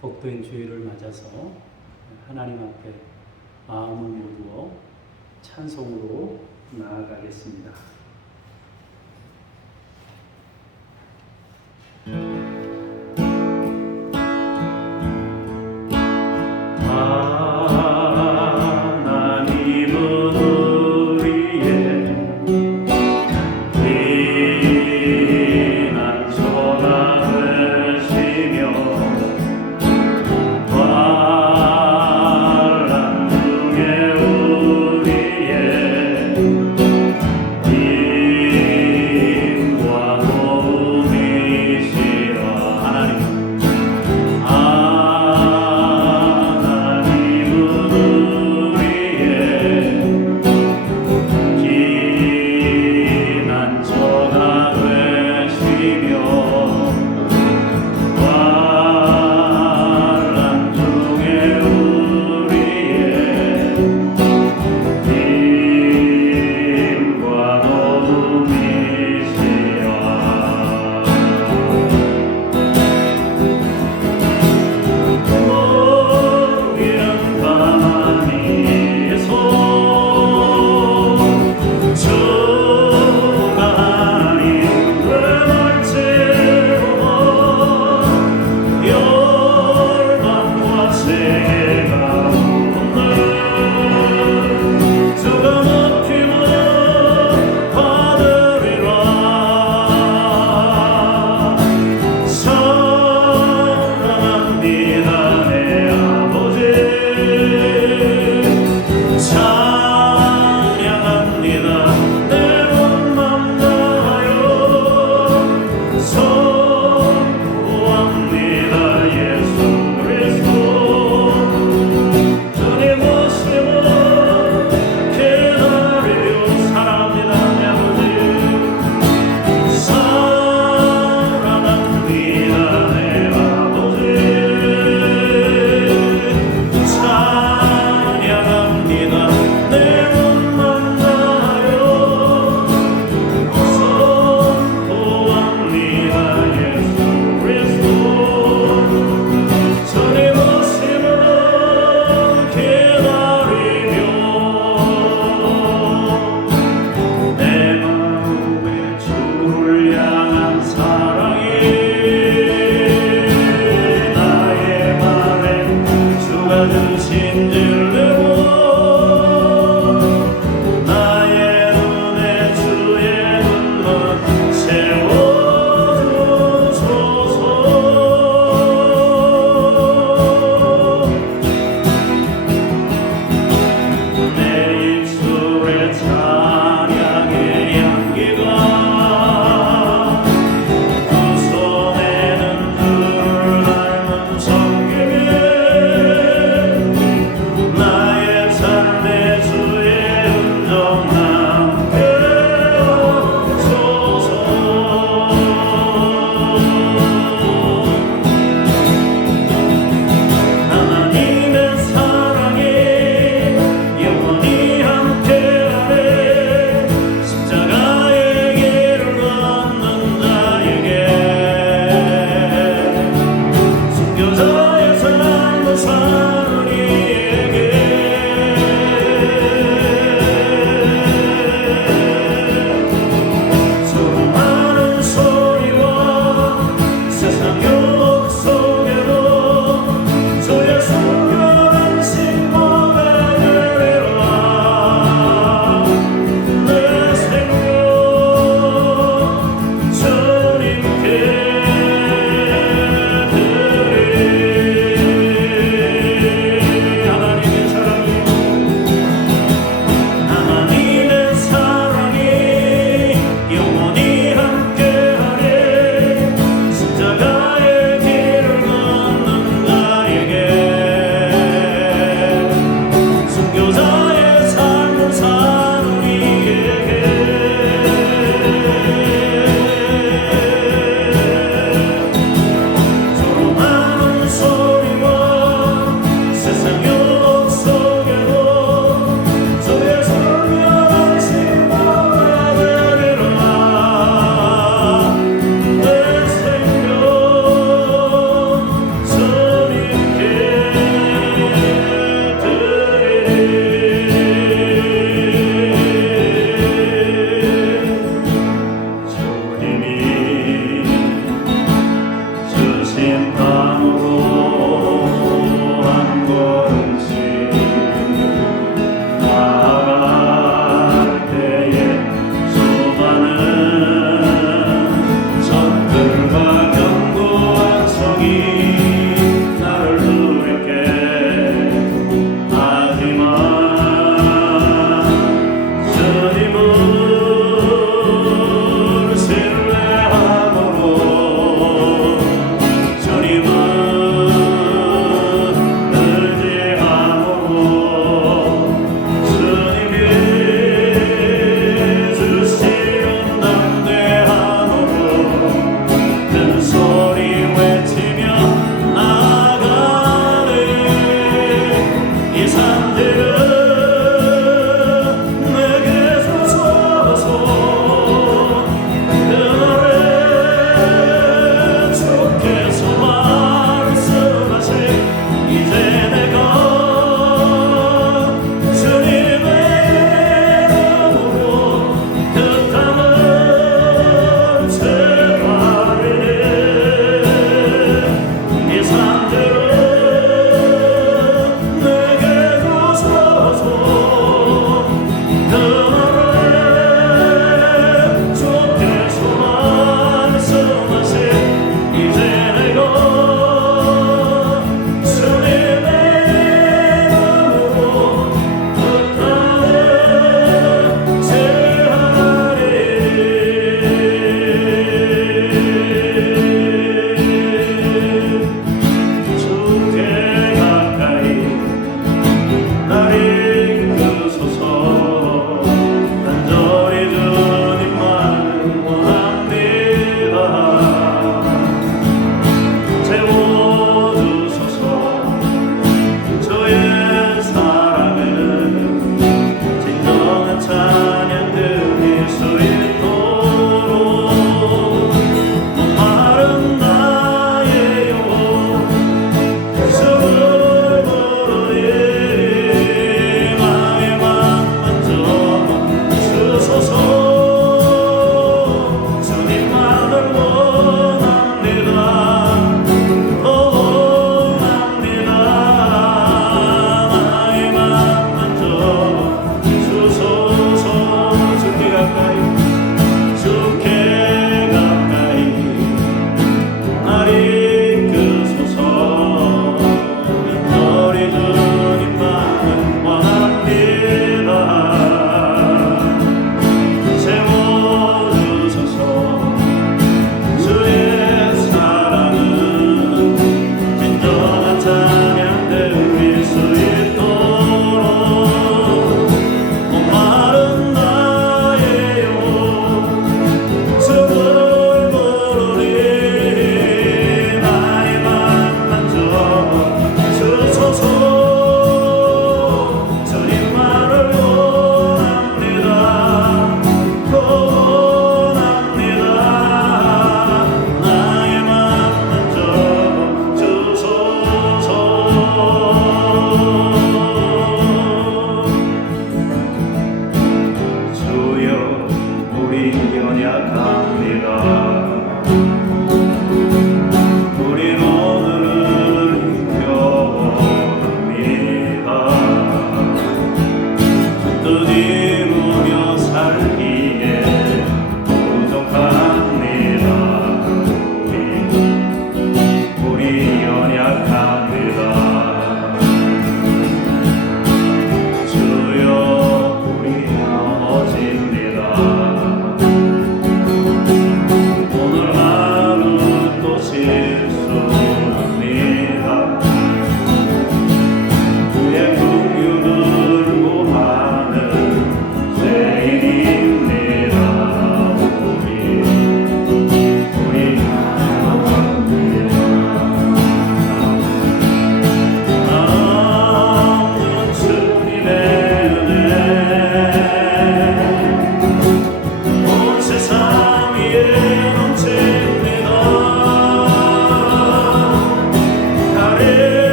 복된 주일을 맞아서 하나님 앞에 마음을 모두어 찬송으로 나아가겠습니다. 지난 저 전하 되시며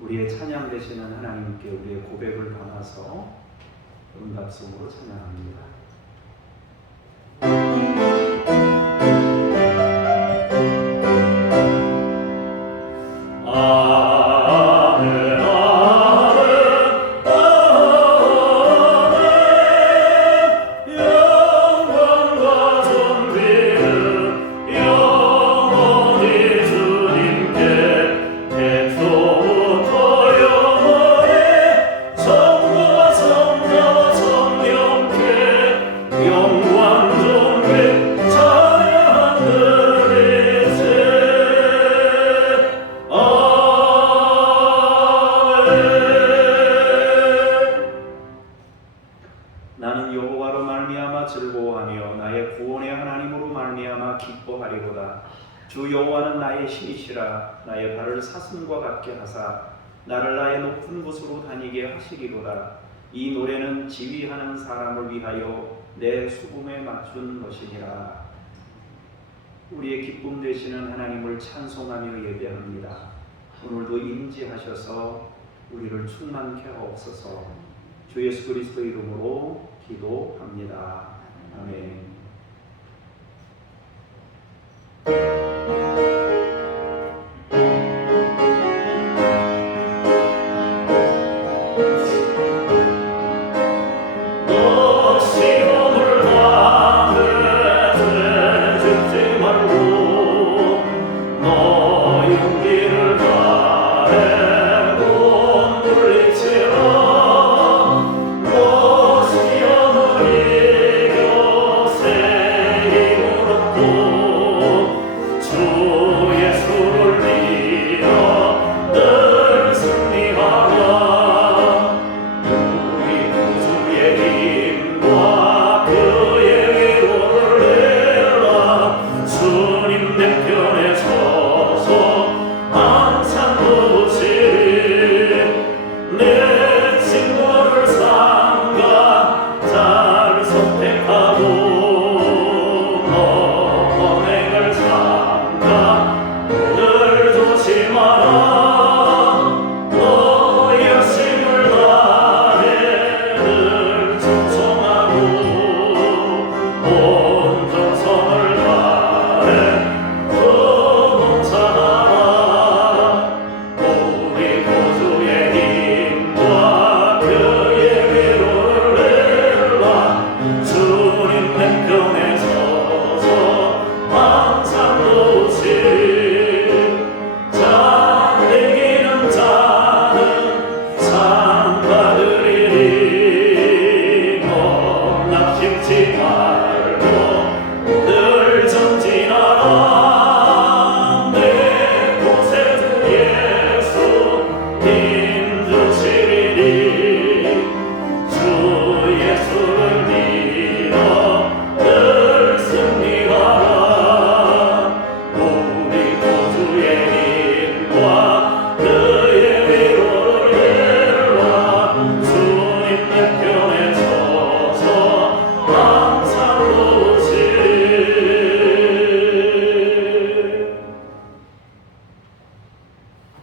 우리의 찬양 되시는 하나님께 우리의 고백을 담아서 응답성으로 찬양합니다. 나는 여호와로 말미암아 즐거워하며 나의 구원의 하나님으로 말미암아 기뻐하리로다. 주 여호와는 나의 힘이시라. 나의 발을 사슴과 같게 하사 나를 나의 높은 곳으로 다니게 하시리로다. 이 노래는 지휘하는 사람을 위하여 내 수금에 맞춘 것이니라. 우리의 기쁨 되시는 하나님을 찬송하며 예배합니다. 오늘도 임재하셔서 우리를 충만케 하옵소서. 주 예수 그리스도 이름으로 기도합니다. 아멘.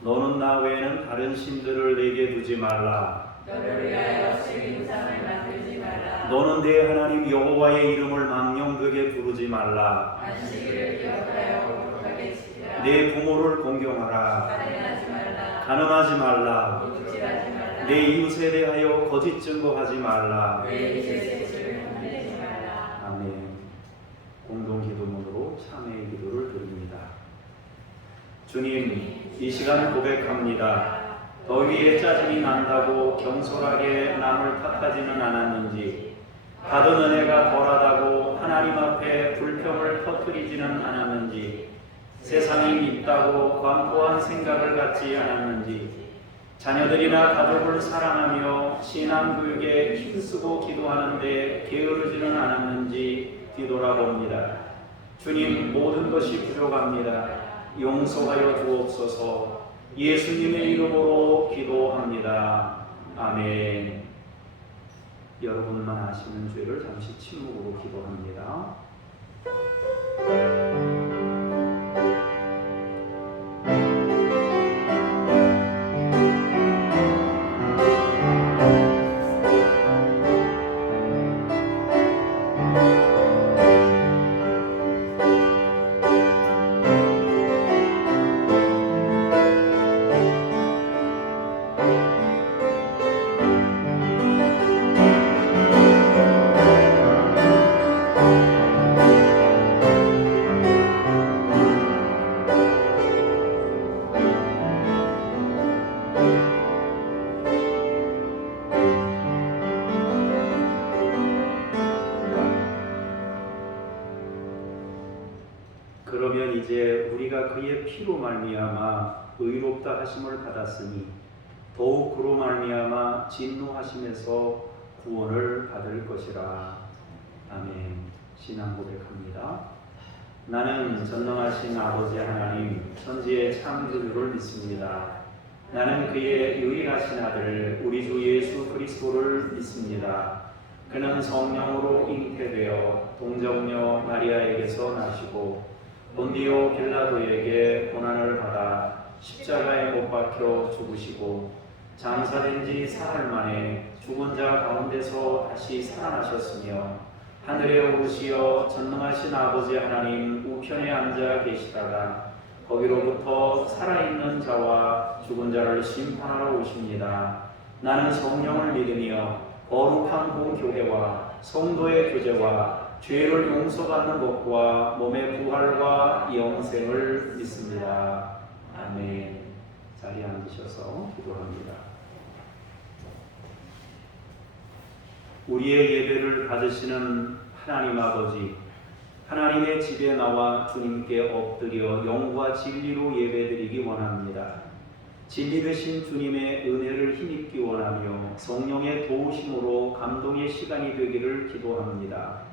너는 나 외에는 다른 신들을 내게 두지 말라. 너를 위하여 신상을 만들지 말라. 너는 내 하나님 여호와의 이름을 망령되게 부르지 말라. 안식일을 기억하여 거룩하게 지키라. 내 부모를 공경하라. 살인하지 말라. 간음하지 말라. 도둑질하지 말라. 내 이웃에 대하여 거짓 증거하지 말라. 내 이웃의 죄를 흔들지 말라. 아멘. 공동 기도문으로 참회의 기도를 드립니다. 주님, 이 시간 고백합니다. 더위에 짜증이 난다고 경솔하게 남을 탓하지는 않았는지, 받은 은혜가 덜하다고 하나님 앞에 불평을 터뜨리지는 않았는지, 세상이 밉다고 광고한 생각을 갖지 않았는지, 자녀들이나 가족을 사랑하며 신앙교육에 힘쓰고 기도하는데 게으르지는 않았는지 뒤돌아봅니다. 주님, 모든 것이 부족합니다. 용서하여 주옵소서. 예수님의 이름으로 기도합니다. 아멘. 여러분만 아시는 죄를 잠시 침묵으로 기도합니다. 우리가 그의 피로 말미암아 의롭다 하심을 받았으니 더욱 그로 말미암아 진노하심에서 구원을 받을 것이라. 아멘. 신앙 고백합니다. 나는 전능하신 아버지 하나님 천지의 창조주를 믿습니다. 나는 그의 유일하신 아들 우리 주 예수 그리스도를 믿습니다. 그는 성령으로 잉태되어 동정녀 마리아에게서 나시고 본디오 빌라도에게 고난을 받아 십자가에 못 박혀 죽으시고 장사된 지 사흘 만에 죽은 자 가운데서 다시 살아나셨으며 하늘에 오르시어 전능하신 아버지 하나님 우편에 앉아 계시다가 거기로부터 살아있는 자와 죽은 자를 심판하러 오십니다. 나는 성령을 믿으며 거룩한 공교회와 성도의 교제와 죄를 용서받는 것과 몸의 부활과 영생을 믿습니다. 아멘. 자리에 앉으셔서 기도합니다. 우리의 예배를 받으시는 하나님 아버지, 하나님의 집에 나와 주님께 엎드려 영과 진리로 예배드리기 원합니다. 진리 되신 주님의 은혜를 힘입기 원하며 성령의 도우심으로 감동의 시간이 되기를 기도합니다.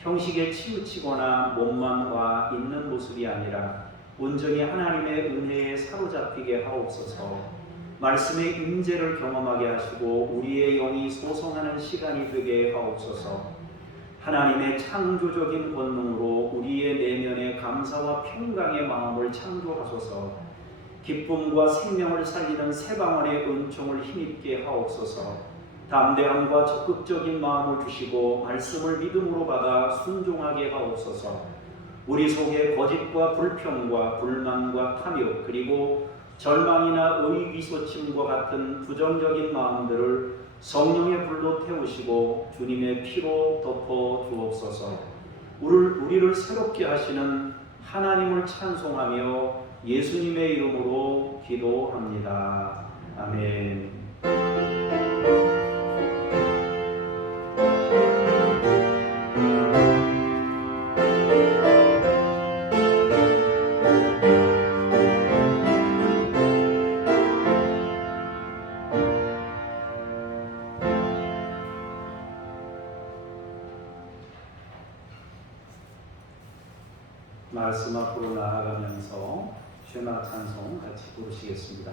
형식에 치우치거나 몸만 와 있는 모습이 아니라 온전히 하나님의 은혜에 사로잡히게 하옵소서. 말씀의 임재를 경험하게 하시고 우리의 영이 소성하는 시간이 되게 하옵소서. 하나님의 창조적인 권능으로 우리의 내면에 감사와 평강의 마음을 창조하소서. 기쁨과 생명을 살리는 새 방언의 은총을 힘입게 하옵소서. 담대함과 적극적인 마음을 주시고 말씀을 믿음으로 받아 순종하게 하옵소서. 우리 속에 거짓과 불평과 불만과 탐욕 그리고 절망이나 의기소침과 같은 부정적인 마음들을 성령의 불로 태우시고 주님의 피로 덮어 주옵소서. 우리를 새롭게 하시는 하나님을 찬송하며 예수님의 이름으로 기도합니다. 아멘. 말씀 앞으로 나아가면서 쉐마 찬송 같이 부르시겠습니다.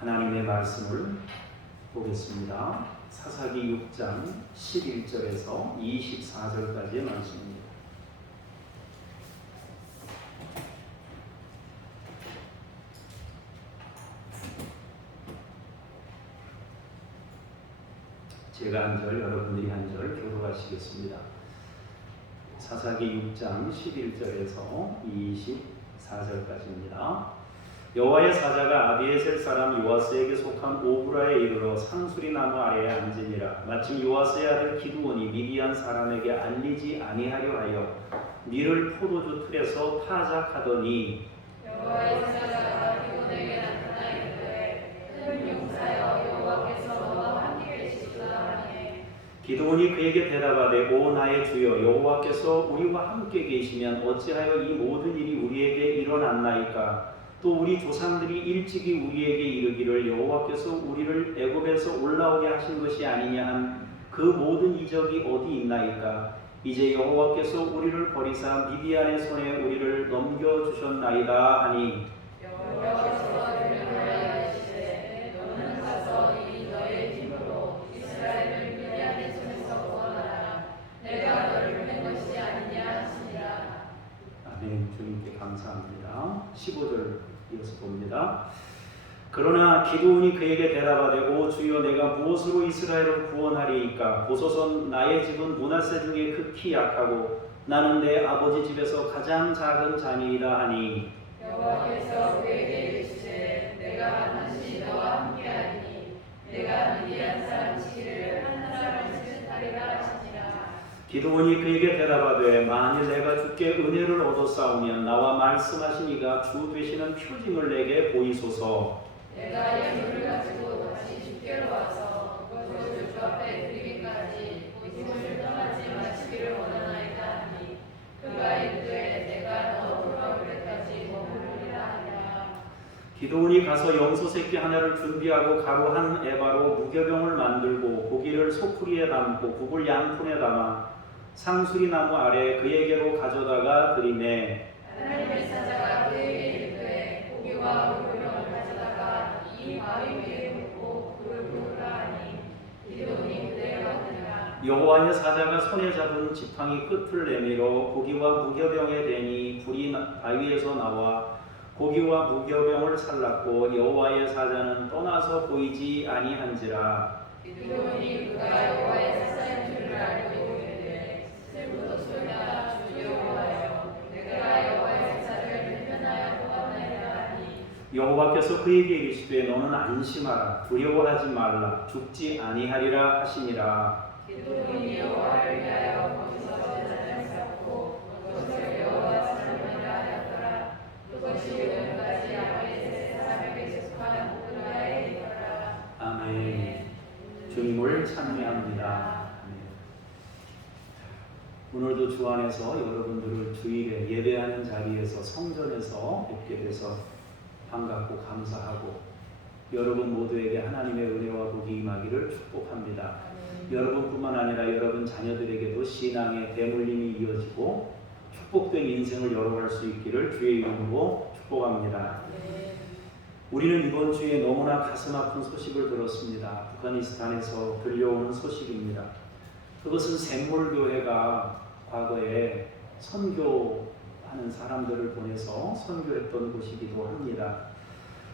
하나님의 말씀을 보겠습니다. 사사기 6장 11절에서 24절까지의 말씀입니다. 제가 한 절, 여러분들이 한 절 교도하시겠습니다. 사사기 6장 11절에서 24절까지입니다. 여호와의 사자가 아비에셀 사람 요아스에게 속한 오브라에 이르러 상수리 나무 아래에 앉으니라. 마침 요아스의 아들 기드온이 미디안 사람에게 알리지 아니하려 하여 밀을 포도주 틀에서 타작하더니 여호와의 사자가 기드온에게 나타나 이르되 큰 용사여 여호와께서 너와 함께 계시도다 하니 기드온이 그에게 대답하되 오 나의 주여 여호와께서 우리와 함께 계시면 어찌하여 이 모든 일이 우리에게 일어났나이까. 또 우리 조상들이 일찍이 우리에게 이르기를 여호와께서 우리를 애굽에서 올라오게 하신 것이 아니냐 한 그 모든 이적이 어디 있나이까. 이제 여호와께서 우리를 버리사 미디안의 손에 우리를 넘겨주셨나이다 하니 여호와께서 우리를 하여 이르시되 너는 가서 이 너의 힘으로 이스라엘을 미디안의 손에서 구원하라. 내가 너를 보낸 것이 아니냐 하시니라. 아멘. 주님께 감사합니다. 15절 이어서 봅니다. 그러나 기드온이 그에게 대답하되 오 주여 내가 무엇으로 이스라엘을 구원하리이까. 보소서 나의 집은 므낫세 중에 극히 약하고 나는 내 아버지 집에서 가장 작은 자니이다 하니 여호와께서 그에게 이르시되 내가 반드시 너와 함께하리니 내가 미디안 사람 치기를 한 사람을 치듯하리라 하시니라. 기드온이 그에게 대답하되 만일 내가 주께 은혜를 얻었사오면 나와 말씀하신 이가 주 되시는 표징을 내게 보이소서. 내가 예물을 가지고 다시 주께로 와서 그것을 주 앞에 드리기까지 이곳을 떠나지 마시기를 원하나이다 하니 그가 이르되 내가 너 돌아올 때까지 머무르리라 하니라. 기드온이 가서 염소 새끼 하나를 준비하고 가루 한 에바로 무교병을 만들고 고기를 소쿠리에 담고 국을 양푼에 담아 상수리 나무 아래 그에게로 가져다가 드리매 하나님의 사자가 그에게 이르되 고기와 무교병을 가져다가 이 바위 위에 묻고 불을 부으라 하니 기드온이 그대로 하니라. 여호와의 사자가 손에 잡은 지팡이 끝을 내밀어 고기와 무교병에 대니 불이 바위에서 나와 고기와 무교병을 살랐고 여호와의 사자는 떠나서 보이지 아니한지라. 기드온이 그가 여호와의 사자인 줄을 알고 이르되 슬프도소이다 주 여호와여 내가 여호와의 사자를 대면하여 보았나이다 하니 여호와께서 그에게 이르시되 너는 안심하라 두려워하지 말라 죽지 아니하리라 하시니라. 기드온이 여호와를 위하여 거기서 제단을 쌓고 그것을 여호와 사람이라 하였더라. 그것이 오늘까지 아비에셀 사람에게 속한 오브라에 이르더라. 아멘. 주님을 찬미합니다. 오늘도 주 안에서 여러분들을 주일에 예배하는 자리에서 성전에서 뵙게 돼서 반갑고 감사하고 여러분 모두에게 하나님의 은혜와 복이 임하기를 축복합니다. 여러분뿐만 아니라 여러분 자녀들에게도 신앙의 대물림이 이어지고 축복된 인생을 열어갈 수 있기를 주의 이름으로 축복합니다. 우리는 이번 주에 너무나 가슴 아픈 소식을 들었습니다. 아프가니스탄에서 들려오는 소식입니다. 그것은 샘물교회가 과거에 선교하는 사람들을 보내서 선교했던 곳이기도 합니다.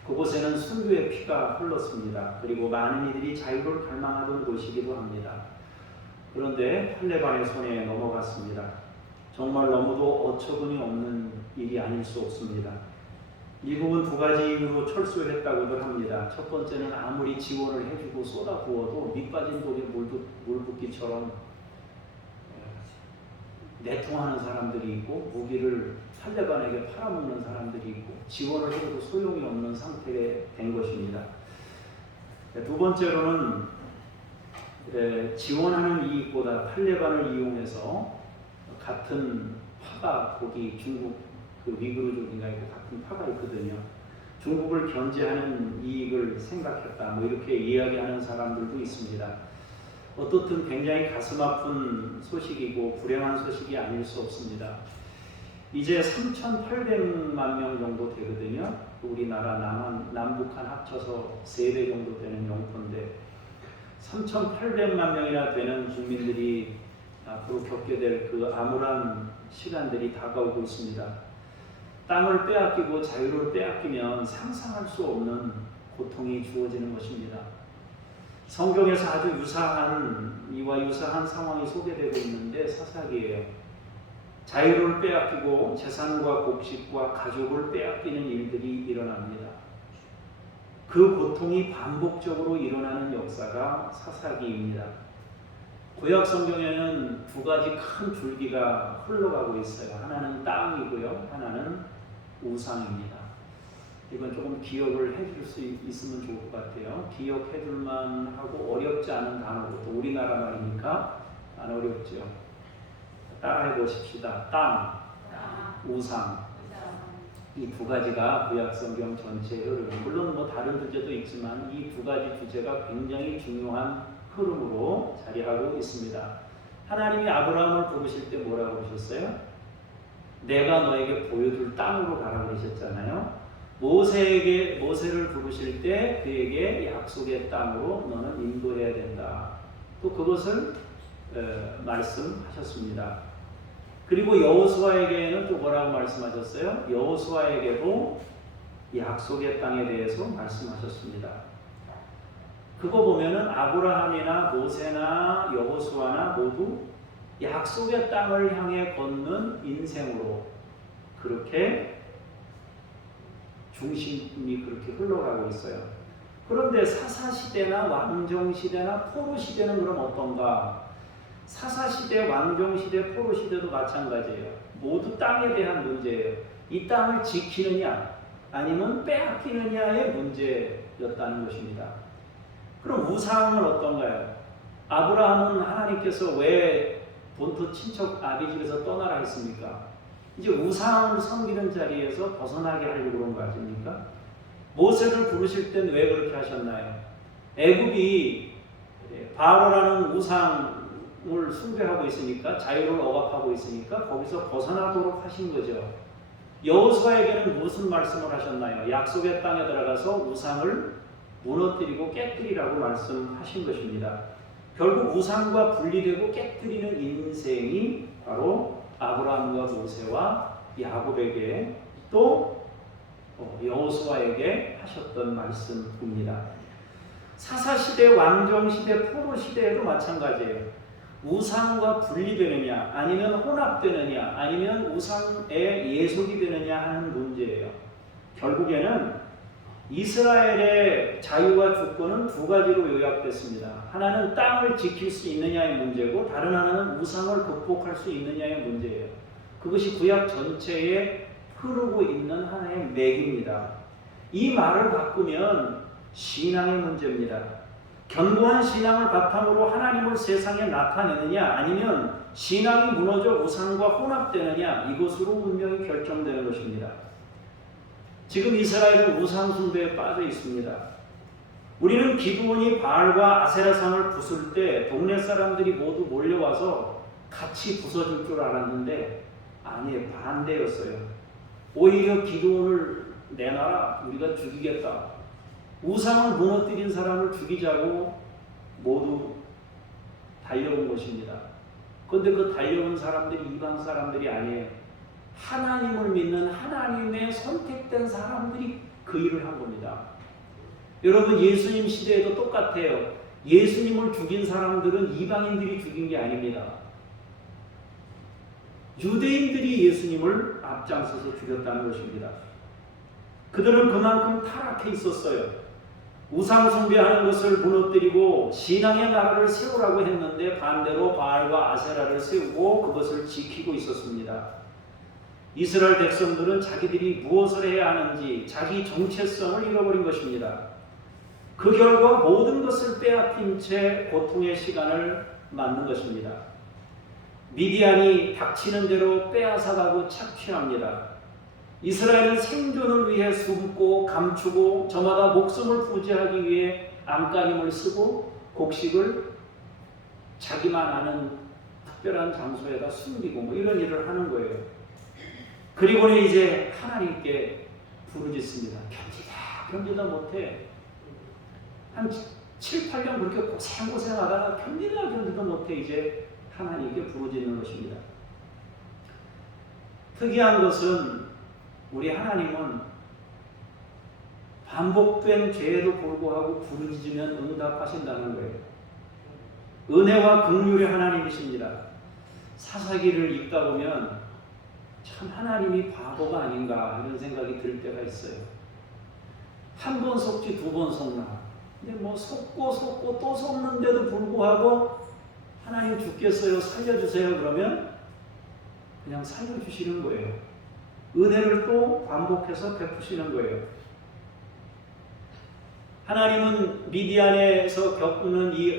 그곳에는 순교의 피가 흘렀습니다. 그리고 많은 이들이 자유를 갈망하던 곳이기도 합니다. 그런데 탈레반의 손에 넘어갔습니다. 정말 너무도 어처구니 없는 일이 아닐 수 없습니다. 미국은 두 가지 이유로 철수했다고들 합니다. 첫 번째는 아무리 지원을 해주고 쏟아부어도 밑빠진 돌에 물 붓기처럼 내통하는 사람들이 있고 무기를 탈레반에게 팔아먹는 사람들이 있고 지원을 해도 소용이 없는 상태가 된 것입니다. 두 번째로는 지원하는 이익보다 탈레반을 이용해서 같은 파가 거기 중국 그 위구르족인가 있고 같은 파가 있거든요. 중국을 견제하는 이익을 생각했다. 뭐 이렇게 이야기하는 사람들도 있습니다. 어떻든 굉장히 가슴 아픈 소식이고 불행한 소식이 아닐 수 없습니다. 이제 3,800만 명 정도 되거든요. 우리나라 남북한 합쳐서 3배 정도 되는 영토인데 3,800만 명이나 되는 국민들이 앞으로 겪게 될 그 암울한 시간들이 다가오고 있습니다. 땅을 빼앗기고 자유를 빼앗기면 상상할 수 없는 고통이 주어지는 것입니다. 성경에서 아주 유사한 이와 유사한 상황이 소개되고 있는데 사사기예요. 자유를 빼앗기고 재산과 곡식과 가족을 빼앗기는 일들이 일어납니다. 그 고통이 반복적으로 일어나는 역사가 사사기입니다. 구약 성경에는 두 가지 큰 줄기가 흘러가고 있어요. 하나는 땅이고요, 하나는 우상입니다. 이건 조금 기억을 해줄 수 있으면 좋을 것 같아요. 기억해둘만 하고 어렵지 않은 단어로, 또 우리나라 말이니까 안 어렵죠. 따라해 보십시다. 땅, 우상. 이 두 가지가 구약 성경 전체의 흐름. 물론 뭐 다른 주제도 있지만 이 두 가지 주제가 굉장히 중요한 흐름으로 자리하고 있습니다. 하나님이 아브라함을 부르실 때 뭐라고 그러셨어요? 내가 너에게 보여줄 땅으로 가라고 그러셨잖아요. 모세를 부르실 때 그에게 약속의 땅으로 너는 인도해야 된다. 또 그것을 말씀하셨습니다. 그리고 여호수아에게는 또 뭐라고 말씀하셨어요? 여호수아에게도 약속의 땅에 대해서 말씀하셨습니다. 그거 보면은 아브라함이나 모세나 여호수아나 모두 약속의 땅을 향해 걷는 인생으로 그렇게 중심이 그렇게 흘러가고 있어요. 그런데 사사시대나 왕정시대나 포로시대는 그럼 어떤가? 사사시대, 왕정시대, 포로시대도 마찬가지예요. 모두 땅에 대한 문제예요. 이 땅을 지키느냐 아니면 빼앗기느냐의 문제였다는 것입니다. 그럼 우상은 어떤가요? 아브라함은 하나님께서 왜 본토 친척 아비 집에서 떠나라 했습니까? 이제 우상을 섬기는 자리에서 벗어나게 하려고 그런 거 아닙니까? 모세를 부르실 땐 왜 그렇게 하셨나요? 애굽이 바로라는 우상을 숭배하고 있으니까, 자유를 억압하고 있으니까 거기서 벗어나도록 하신 거죠. 여호수아에게는 무슨 말씀을 하셨나요? 약속의 땅에 들어가서 우상을 무너뜨리고 깨뜨리라고 말씀하신 것입니다. 결국 우상과 분리되고 깨뜨리는 인생이 바로 아브라함과 모세와 야곱에게 또 여호수아에게 하셨던 말씀입니다. 사사시대, 왕정시대, 포로시대에도 마찬가지예요. 우상과 분리되느냐 아니면 혼합되느냐 아니면 우상에 예속이 되느냐 하는 문제예요. 결국에는 이스라엘의 자유와 주권은 두 가지로 요약됐습니다. 하나는 땅을 지킬 수 있느냐의 문제고 다른 하나는 우상을 극복할 수 있느냐의 문제예요. 그것이 구약 전체에 흐르고 있는 하나의 맥입니다. 이 말을 바꾸면 신앙의 문제입니다. 견고한 신앙을 바탕으로 하나님을 세상에 나타내느냐 아니면 신앙이 무너져 우상과 혼합되느냐, 이것으로 운명이 결정되는 것입니다. 지금 이스라엘은 우상 숭배에 빠져 있습니다. 우리는 기드온이 바알과 아세라상을 부술 때 동네 사람들이 모두 몰려와서 같이 부숴줄 줄 알았는데 아니에요. 반대였어요. 오히려 기드온을 내놔라, 우리가 죽이겠다. 우상을 무너뜨린 사람을 죽이자고 모두 달려온 것입니다. 그런데 그 달려온 사람들이 이방 사람들이 아니에요. 하나님을 믿는 하나님의 선택된 사람들이 그 일을 한 겁니다. 여러분, 예수님 시대에도 똑같아요. 예수님을 죽인 사람들은 이방인들이 죽인 게 아닙니다. 유대인들이 예수님을 앞장서서 죽였다는 것입니다. 그들은 그만큼 타락해 있었어요. 우상 숭배하는 것을 무너뜨리고 신앙의 나라를 세우라고 했는데 반대로 바알과 아세라를 세우고 그것을 지키고 있었습니다. 이스라엘 백성들은 자기들이 무엇을 해야 하는지 자기 정체성을 잃어버린 것입니다. 그 결과 모든 것을 빼앗긴 채 고통의 시간을 맞는 것입니다. 미디안이 닥치는 대로 빼앗아가고 착취합니다. 이스라엘은 생존을 위해 숨고 감추고 저마다 목숨을 부지하기 위해 안간힘을 쓰고 곡식을 자기만 아는 특별한 장소에다 숨기고 뭐 이런 일을 하는 거예요. 그리고는 이제 하나님께 부르짖습니다. 견디다 못해. 한 7, 8년 그렇게 고생하다가 견디다 못해 이제 하나님께 부르짖는 것입니다. 특이한 것은 우리 하나님은 반복된 죄에도 불구하고 부르짖으면 응답하신다는 거예요. 은혜와 긍휼의 하나님이십니다. 사사기를 읽다 보면 참 하나님이 바보가 아닌가 이런 생각이 들 때가 있어요. 한 번 속지 두 번 속나. 근데 뭐 속고 또 속는데도 불구하고 하나님 죽겠어요, 살려주세요 그러면 그냥 살려주시는 거예요. 은혜를 또 반복해서 베푸시는 거예요. 하나님은 미디안에서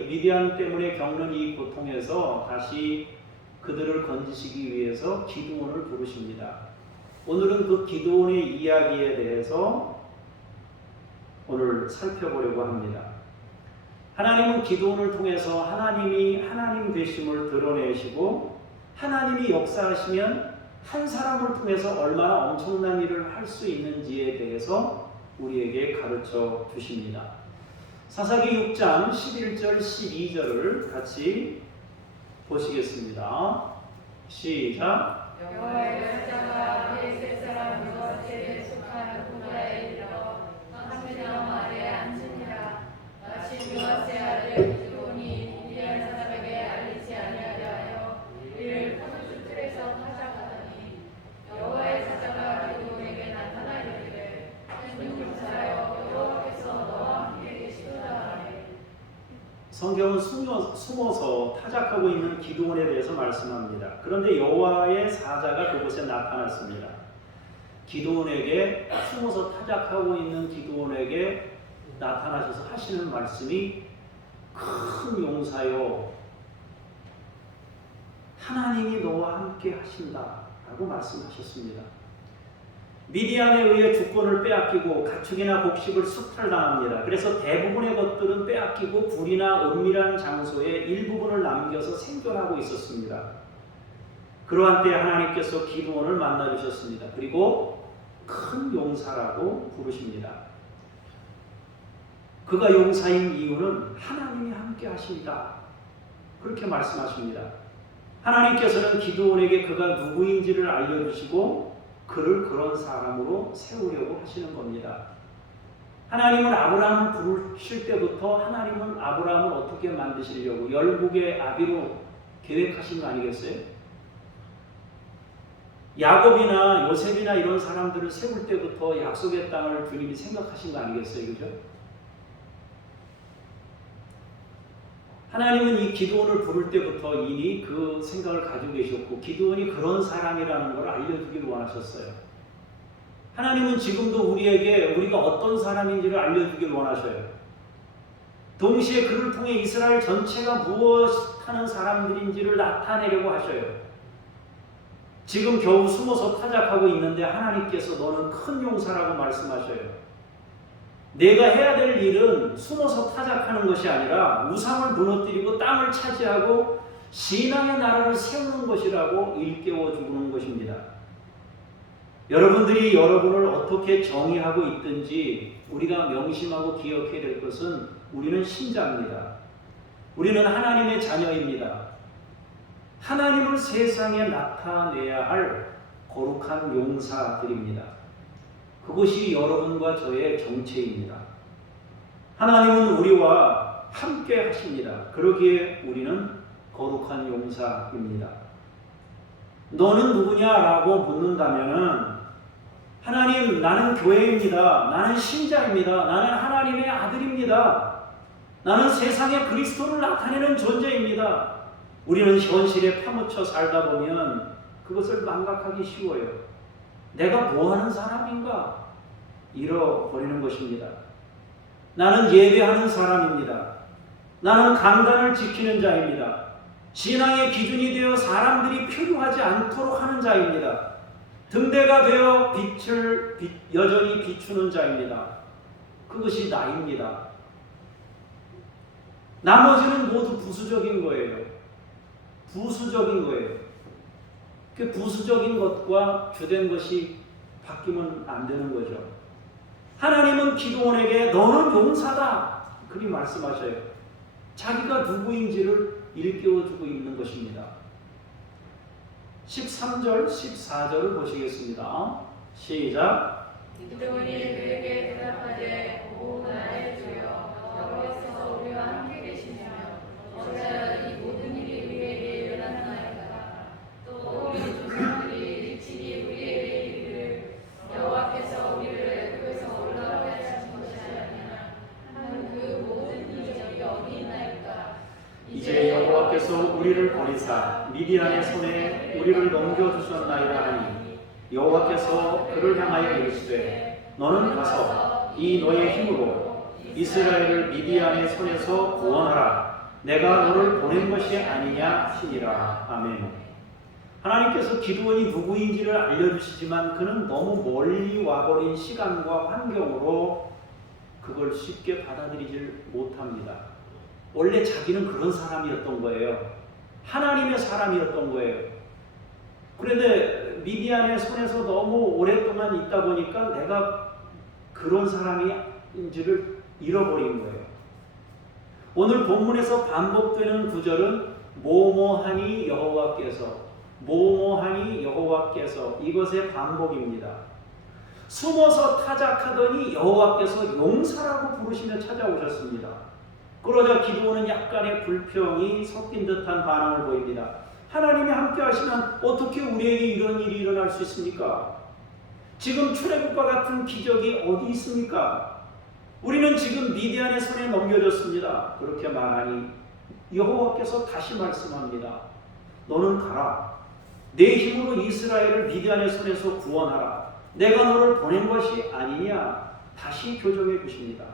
미디안 때문에 겪는 이 고통에서 다시 그들을 건지시기 위해서 기드온을 부르십니다. 오늘은 그 기드온의 이야기에 대해서 오늘 살펴보려고 합니다. 하나님은 기드온을 통해서 하나님이 하나님 되심을 드러내시고 하나님이 역사하시면 한 사람을 통해서 얼마나 엄청난 일을 할 수 있는지에 대해서 우리에게 가르쳐 주십니다. 사사기 6장 11절 12절을 같이 보시겠습니다. 시작. 여호와의 사자가 블레셋 사람 요아스에 속한 후다에 이르러 상수령 아래에 앉으니라. 마침 요아스의 아들 기드온이 미디안 사람에게 알리지 아니하려 하여 이를 포도주 틀에서 타작하더니 여호와의 사자가 기드온에게 나타나 이르기를 큰 용사여 여호와께서 너와 함께 계시도다 하매. 성경은 숨어서 타작하고 있는 기드온에 대해서 말씀합니다. 그런데 여호와의 사자가 그곳에 나타났습니다. 기드온에게 숨어서 타작하고 있는 기드온에게 나타나셔서 하시는 말씀이 큰 용사요 하나님이 너와 함께 하신다라고 말씀하셨습니다. 미디안에 의해 주권을 빼앗기고 가축이나 곡식을 수탈당합니다. 그래서 대부분의 것들은 빼앗기고 불이나 은밀한 장소에 일부분을 남겨서 생존하고 있었습니다. 그러한 때 하나님께서 기드온을 만나주셨습니다. 그리고 큰 용사라고 부르십니다. 그가 용사인 이유는 하나님이 함께 하신다. 그렇게 말씀하십니다. 하나님께서는 기드온에게 그가 누구인지를 알려주시고 그를 그런 사람으로 세우려고 하시는 겁니다. 하나님은 아브라함을 부르실 때부터 하나님은 아브라함을 어떻게 만드시려고 열국의 아비로 계획하신 거 아니겠어요? 야곱이나 요셉이나 이런 사람들을 세울 때부터 약속의 땅을 주님이 생각하신 거 아니겠어요? 그죠? 하나님은 이 기드온을 부를 때부터 이미 그 생각을 가지고 계셨고 기드온이 그런 사람이라는 걸 알려주기를 원하셨어요. 하나님은 지금도 우리에게 우리가 어떤 사람인지를 알려주기를 원하셔요. 동시에 그를 통해 이스라엘 전체가 무엇하는 사람들인지를 나타내려고 하셔요. 지금 겨우 숨어서 타작하고 있는데 하나님께서 너는 큰 용사라고 말씀하셔요. 내가 해야 될 일은 숨어서 타작하는 것이 아니라 우상을 무너뜨리고 땅을 차지하고 신앙의 나라를 세우는 것이라고 일깨워 주는 것입니다. 여러분들이 여러분을 어떻게 정의하고 있든지 우리가 명심하고 기억해야 될 것은 우리는 신자입니다. 우리는 하나님의 자녀입니다. 하나님을 세상에 나타내야 할 거룩한 용사들입니다. 그것이 여러분과 저의 정체입니다. 하나님은 우리와 함께 하십니다. 그러기에 우리는 거룩한 용사입니다. 너는 누구냐라고 묻는다면 하나님, 나는 교회입니다. 나는 신자입니다. 나는 하나님의 아들입니다. 나는 세상에 그리스도를 나타내는 존재입니다. 우리는 현실에 파묻혀 살다 보면 그것을 망각하기 쉬워요. 내가 뭐하는 사람인가? 잃어버리는 것입니다. 나는 예배하는 사람입니다. 나는 강단을 지키는 자입니다. 신앙의 기준이 되어 사람들이 표류하지 않도록 하는 자입니다. 등대가 되어 빛을 여전히 비추는 자입니다. 그것이 나입니다. 나머지는 모두 부수적인 거예요. 부수적인 거예요. 그 부수적인 것과 주된 것이 바뀌면 안 되는 거죠. 하나님은 기드온에게 너는 용사다 그리 말씀하셔요. 자기가 누구인지를 일깨워주고 있는 것입니다. 13절 14절을 보시겠습니다. 시작. 기드온이 그에게 대답하되 오 나의 주여 여호와께서 우리와 함께 계시며 어찌하여 이 모든 일이 우리에게 일어났나이까. 또 우리 조상들이 일찍이 우리를 버리사 미디안의 손에 우리를 넘겨주셨나이다 하니 여호와께서 그를 향하여 이르시되 너는 가서 이 너의 힘으로 이스라엘을 미디안의 손에서 구원하라. 내가 너를 보낸 것이 아니냐 하시니라. 아멘. 하나님께서 기드온이 누구인지를 알려주시지만 그는 너무 멀리 와버린 시간과 환경으로 그걸 쉽게 받아들이질 못합니다. 원래 자기는 그런 사람이었던 거예요. 하나님의 사람이었던 거예요. 그런데 미디안의 손에서 너무 오랫동안 있다 보니까 내가 그런 사람인지를 잃어버린 거예요. 오늘 본문에서 반복되는 구절은 뭐뭐하니 여호와께서, 뭐뭐하니 여호와께서, 이것의 반복입니다. 숨어서 타작하더니 여호와께서 용사라고 부르시며 찾아오셨습니다. 그러자 기드온은 약간의 불평이 섞인 듯한 반응을 보입니다. 하나님이 함께 하시면 어떻게 우리에게 이런 일이 일어날 수 있습니까? 지금 출애굽과 같은 기적이 어디 있습니까? 우리는 지금 미디안의 손에 넘겨졌습니다. 그렇게 말하니 여호와께서 다시 말씀합니다. 너는 가라. 내 힘으로 이스라엘을 미디안의 손에서 구원하라. 내가 너를 보낸 것이 아니냐. 다시 교정해 주십니다.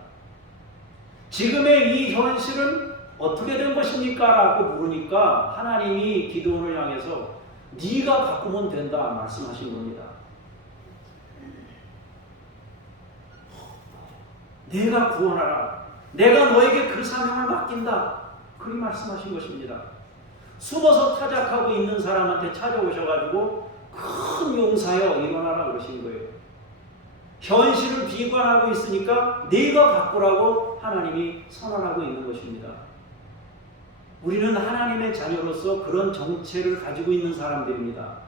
지금의 이 현실은 어떻게 된 것입니까? 라고 물으니까 하나님이 기드온을 향해서 네가 바꾸면 된다 말씀하신 겁니다. 내가 구원하라. 내가 너에게 그 사명을 맡긴다. 그리 말씀하신 것입니다. 숨어서 타작하고 있는 사람한테 찾아오셔가지고 큰 용사여 일어나라 그러신 거예요. 현실을 비관하고 있으니까 네가 바꾸라고 하나님이 선언하고 있는 것입니다. 우리는 하나님의 자녀로서 그런 정체를 가지고 있는 사람들입니다.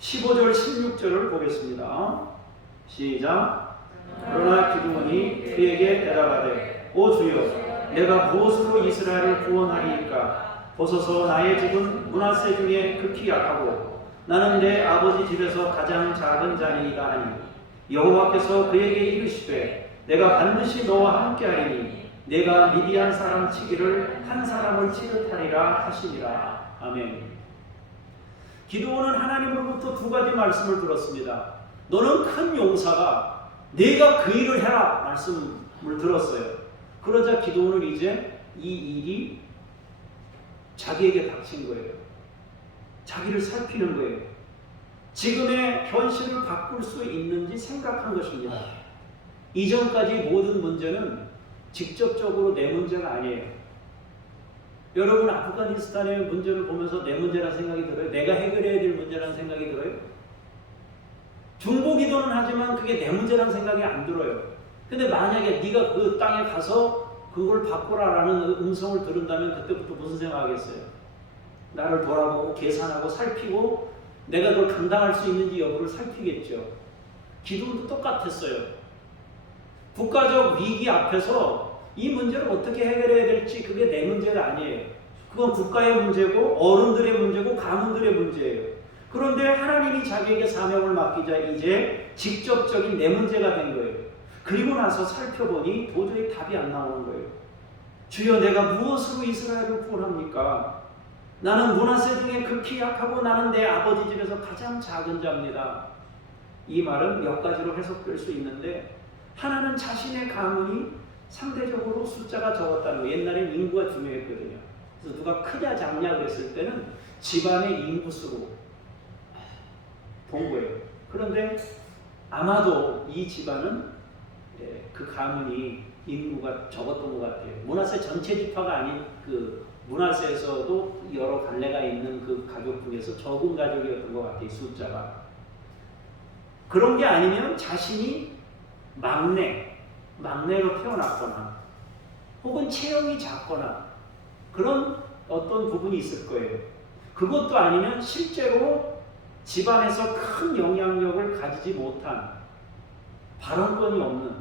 15절 16절을 보겠습니다. 시작. 그러나 기드온이 그에게 대답하되 오 주여 내가 무엇으로 이스라엘을 구원하리이까? 보소서 나의 집은 므낫세 중에 극히 약하고 나는 내 아버지 집에서 가장 작은 자니이다 하니 여호와께서 그에게 이르시되 내가 반드시 너와 함께하리니 내가 미디안 사람 치기를 한 사람을 치듯 하리라 하시니라. 아멘. 기드온은 하나님으로부터 두 가지 말씀을 들었습니다. 너는 큰 용사가 내가 그 일을 해라 말씀을 들었어요. 그러자 기드온은 이제 이 일이 자기에게 닥친 거예요. 자기를 살피는 거예요. 지금의 현실을 바꿀 수 있는지 생각한 것입니다. 이전까지 모든 문제는 직접적으로 내 문제가 아니에요. 여러분 아프가니스탄의 문제를 보면서 내 문제라는 생각이 들어요? 내가 해결해야 될 문제라는 생각이 들어요? 중보기도는 하지만 그게 내 문제라는 생각이 안 들어요. 근데 만약에 네가 그 땅에 가서 그걸 바꾸라라는 음성을 들은다면 그때부터 무슨 생각하겠어요? 나를 돌아보고 계산하고 살피고 내가 그걸 감당할 수 있는지 여부를 살피겠죠. 기도도 똑같았어요. 국가적 위기 앞에서 이 문제를 어떻게 해결해야 될지 그게 내 문제가 아니에요. 그건 국가의 문제고 어른들의 문제고 가문들의 문제예요. 그런데 하나님이 자기에게 사명을 맡기자 이제 직접적인 내 문제가 된 거예요. 그리고 나서 살펴보니 도저히 답이 안 나오는 거예요. 주여 내가 무엇으로 이스라엘을 구원합니까? 나는 므낫세 중에 극히 약하고 나는 내 아버지 집에서 가장 작은 자입니다. 이 말은 몇 가지로 해석될 수 있는데 하나는 자신의 가문이 상대적으로 숫자가 적었다는 거예요. 옛날엔 인구가 중요했거든요. 그래서 누가 크냐 작냐 그랬을 때는 집안의 인구수로 본 거예요. 그런데 아마도 이 집안은 그 가문이 인구가 적었던 것 같아요. 므낫세 전체 지파가 아닌 그 므낫세에서도 여러 갈래가 있는 그 가족 중에서 적은 가족이었던 것 같아요. 숫자가. 그런 게 아니면 자신이 막내로 태어났거나 혹은 체형이 작거나 그런 어떤 부분이 있을 거예요. 그것도 아니면 실제로 집안에서 큰 영향력을 가지지 못한 발언권이 없는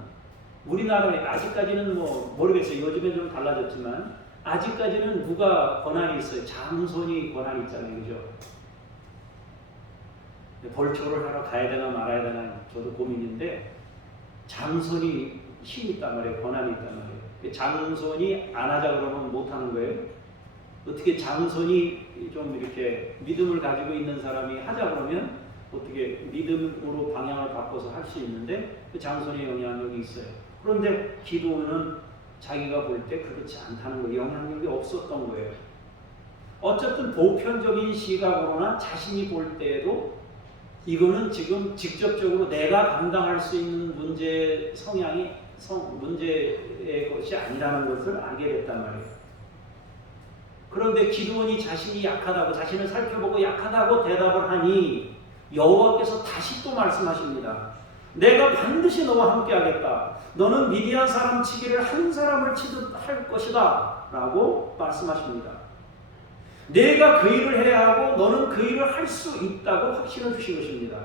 우리나라에 아직까지는 모르겠어요. 요즘엔 좀 달라졌지만 아직까지는 누가 권한이 있어요? 장손이 권한이 있잖아요. 그죠? 벌초를 하러 가야 되나 말아야 되나 저도 고민인데 장손이 힘이 있단 말이에요. 권한이 있단 말이에요. 장손이 안 하자 그러면 못 하는 거예요. 어떻게 장손이 좀 이렇게 믿음을 가지고 있는 사람이 하자 그러면 어떻게 믿음으로 방향을 바꿔서 할 수 있는데 그 장손의 영향력이 있어요. 그런데 기도는 자기가 볼 때 그렇지 않다는 거예요. 영향력이 없었던 거예요. 어쨌든 보편적인 시각으로나 자신이 볼 때에도 이거는 지금 직접적으로 내가 감당할 수 있는 문제 성향이 문제의 것이 아니라는 것을 알게 됐단 말이에요. 그런데 기드온이 자신이 약하다고 자신을 살펴보고 약하다고 대답을 하니 여호와께서 다시 또 말씀하십니다. 내가 반드시 너와 함께 하겠다. 너는 미디안 사람 치기를 한 사람을 치듯 할 것이다 라고 말씀하십니다. 내가 그 일을 해야 하고 너는 그 일을 할 수 있다고 확신을 주신 것입니다.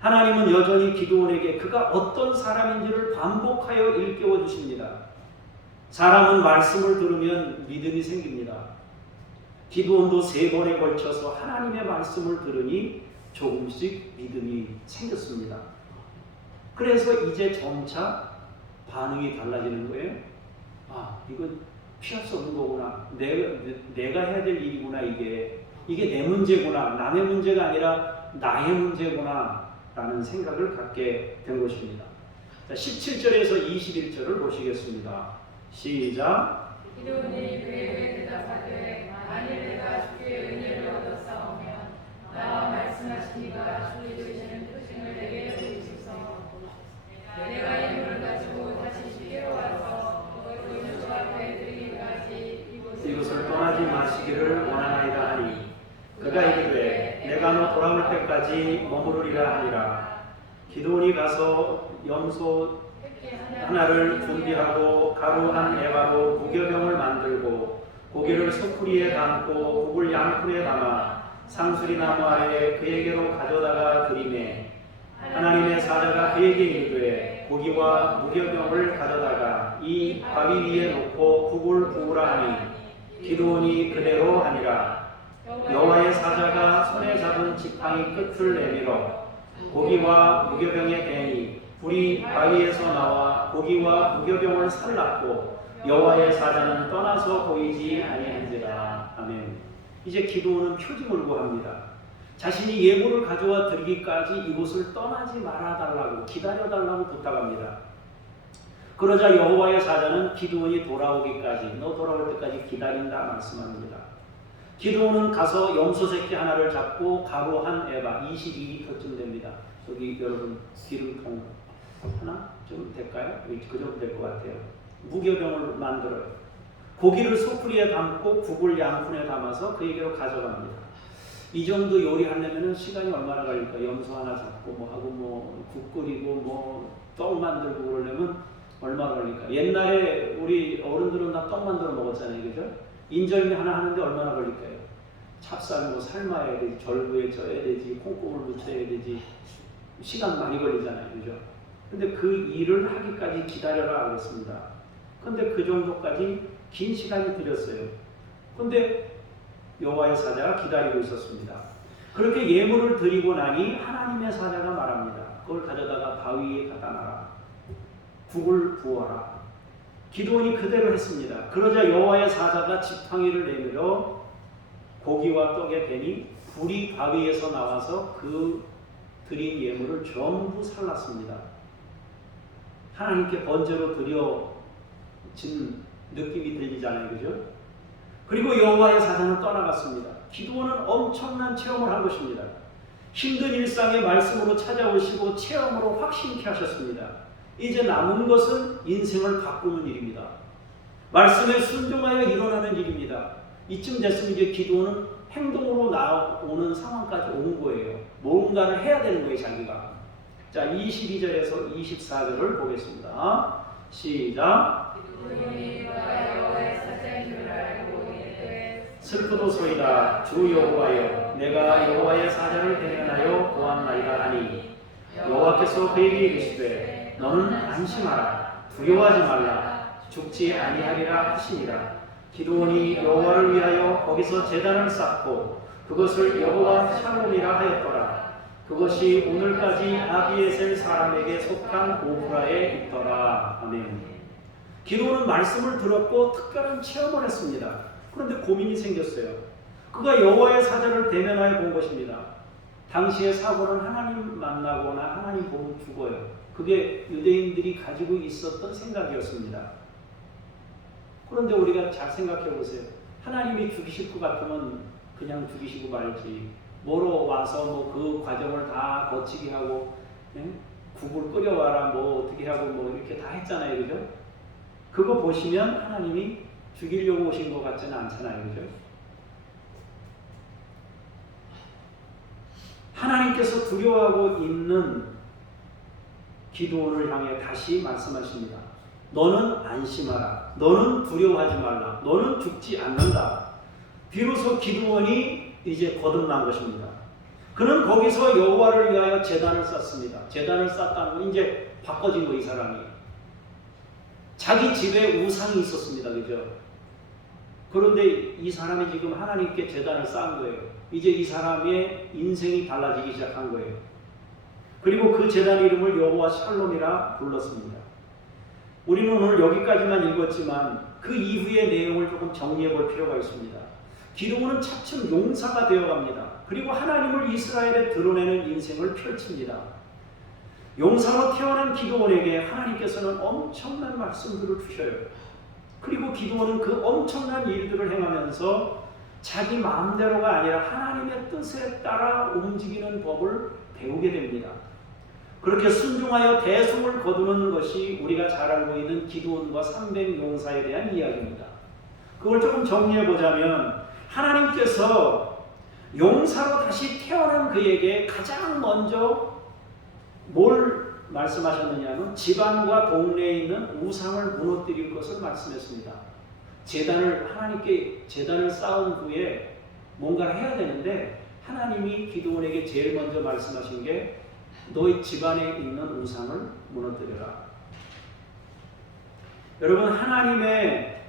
하나님은 여전히 기드온에게 그가 어떤 사람인지를 반복하여 일깨워 주십니다. 사람은 말씀을 들으면 믿음이 생깁니다. 기드온도 3번에 걸쳐서 하나님의 말씀을 들으니 조금씩 믿음이 생겼습니다. 그래서 이제 점차 반응이 달라지는 거예요. 아, 이건 피할 수 없는 거구나. 내가 해야 될 일이구나. 이게 내 문제구나. 남의 문제가 아니라 나의 문제구나 라는 생각을 갖게 된 것입니다. 자, 17절에서 21절을 보시겠습니다. 시작. 기드온이 그에게 대답하되 만일 내가 주께 은혜를 얻었사오면 나와 말씀하시니가 주의 주시는 표징을 내게 보이소서. 내가 예물을 가지고 다시 주께로 와서 그것을 주 앞에 드리기까지 이곳을 떠나지 마시기를 원하나이다 하니 그가 이르되 내가 너 돌아올 때까지 머무르리라 하니라. 기드온이 가서 염소 하나를 준비하고 가루 한 에바로 무교병을 만들고 고기를 소쿠리에 담고 국을 양푼에 담아 상수리 나무 아래에 그에게로 가져다가 드리매 하나님의 사자가 그에게 이르되 고기와 무교병을 가져다가 이 바위 위에 놓고 국을 부으라 하니 기드온이 그대로 하니라. 여호와의 사자가 손에 잡은 지팡이 끝을 내밀어 고기와 무교병에 대니 불이 바위에서 나와 고기와 무교병을 살랐고 여호와의 사자는 떠나서 보이지 아니한지라. 아멘. 이제 기드온은 표징을 구합니다. 자신이 예물을 가져와 드리기까지 이곳을 떠나지 말아달라고 기다려달라고 부탁합니다. 그러자 여호와의 사자는 기드온이 돌아오기까지 너 돌아올 때까지 기다린다 말씀합니다. 기드온은 가서 염소 새끼 하나를 잡고 가루 한 에바 22리터쯤 됩니다. 여기 여러분 기름통 하나 좀 될까요? 그 정도 될 것 같아요. 무교병을 만들어요. 고기를 소쿠리에 담고 국을 양푼에 담아서 그에게로 가져갑니다. 이 정도 요리하려면 시간이 얼마나 걸릴까? 염소 하나 잡고 뭐 하고 뭐 국 끓이고 뭐 떡 만들고 그러려면 얼마나 걸릴까? 옛날에 우리 어른들은 다 떡 만들어 먹었잖아요, 그죠? 인절미 하나 하는데 얼마나 걸릴까요? 찹쌀 뭐 삶아야 되지, 절구에 쪄야 되지, 콩고물 묻혀야 되지, 시간 많이 걸리잖아요, 그죠? 근데 그 일을 하기까지 기다려라 그랬습니다. 근데 그 정도까지 긴 시간이 들였어요. 근데 여호와의 사자가 기다리고 있었습니다. 그렇게 예물을 드리고 나니 하나님의 사자가 말합니다. 그걸 가져다가 바위에 갖다 놔라. 국을 부어라. 기드온이 그대로 했습니다. 그러자 여호와의 사자가 지팡이를 내밀어 고기와 떡에 대니 불이 바위에서 나와서 그 드린 예물을 전부 살랐습니다. 하나님께 번제로 드려진 느낌이 들리잖아요, 그죠? 그리고 여호와의 사자는 떠나갔습니다. 기드온은 엄청난 체험을 한 것입니다. 힘든 일상의 말씀으로 찾아오시고 체험으로 확신케 하셨습니다. 이제 남은 것은 인생을 바꾸는 일입니다. 말씀에 순종하여 일어나는 일입니다. 이쯤 됐으면 이제 기도는 행동으로 나오는 상황까지 온 거예요. 뭔가를 해야 되는 거예요, 자기가. 자, 22절에서 24절을 보겠습니다. 시작. 슬프도소이다. 주 여호와여, 내가 여호와의 사자를 대면하여 보았나이다 하니 여호와께서 그에게 이르시되 너는 안심하라. 두려워하지 말라. 죽지 아니하리라 하시니라. 기드온이 여호와를 위하여 거기서 제단을 쌓고 그것을 여호와 샬롬이라 하였더라. 그것이 오늘까지 아비에셀 사람에게 속한 오프라에 있더라. 아멘. 기드온은 말씀을 들었고 특별한 체험을 했습니다. 그런데 고민이 생겼어요. 그가 여호와의 사자를 대면하여 본 것입니다. 당시의 사고는 하나님 만나거나 하나님 보면 죽어요. 그게 유대인들이 가지고 있었던 생각이었습니다. 그런데 우리가 잘 생각해 보세요. 하나님이 죽이실 것 같으면 그냥 죽이시고 말지. 뭐로 와서 뭐 그 과정을 다 거치게 하고, 국을 끓여와라, 뭐 어떻게 하고 뭐 이렇게 다 했잖아요, 그죠? 그거 보시면 하나님이 죽이려고 오신 것 같지는 않잖아요, 그죠? 하나님께서 두려워하고 있는 기드온을 향해 다시 말씀하십니다. 너는 안심하라. 너는 두려워하지 말라. 너는 죽지 않는다. 비로소 기드온이 이제 거듭난 것입니다. 그는 거기서 여호와를 위하여 제단을 쌓습니다. 제단을 쌓다는 건 이제 바꿔진 거, 이 사람이. 자기 집에 우상이 있었습니다. 그죠? 그런데 이 사람이 지금 하나님께 제단을 쌓은 거예요. 이제 이 사람의 인생이 달라지기 시작한 거예요. 그리고 그 제단 이름을 여호와 샬롬이라 불렀습니다. 우리는 오늘 여기까지만 읽었지만 그 이후의 내용을 조금 정리해 볼 필요가 있습니다. 기드온은 차츰 용사가 되어갑니다. 그리고 하나님을 이스라엘에 드러내는 인생을 펼칩니다. 용사로 태어난 기드온에게 하나님께서는 엄청난 말씀들을 주셔요. 그리고 기드온은 그 엄청난 일들을 행하면서 자기 마음대로가 아니라 하나님의 뜻에 따라 움직이는 법을 배우게 됩니다. 그렇게 순종하여 대성을 거두는 것이 우리가 잘 알고 있는 기드온과 300용사에 대한 이야기입니다. 그걸 조금 정리해 보자면 하나님께서 용사로 다시 태어난 그에게 가장 먼저 뭘 말씀하셨느냐면 집안과 동네에 있는 우상을 무너뜨릴 것을 말씀했습니다. 하나님께 제단을 쌓은 후에 뭔가를 해야 되는데 하나님이 기드온에게 제일 먼저 말씀하신 게 너희 집안에 있는 우상을 무너뜨려라. 여러분, 하나님의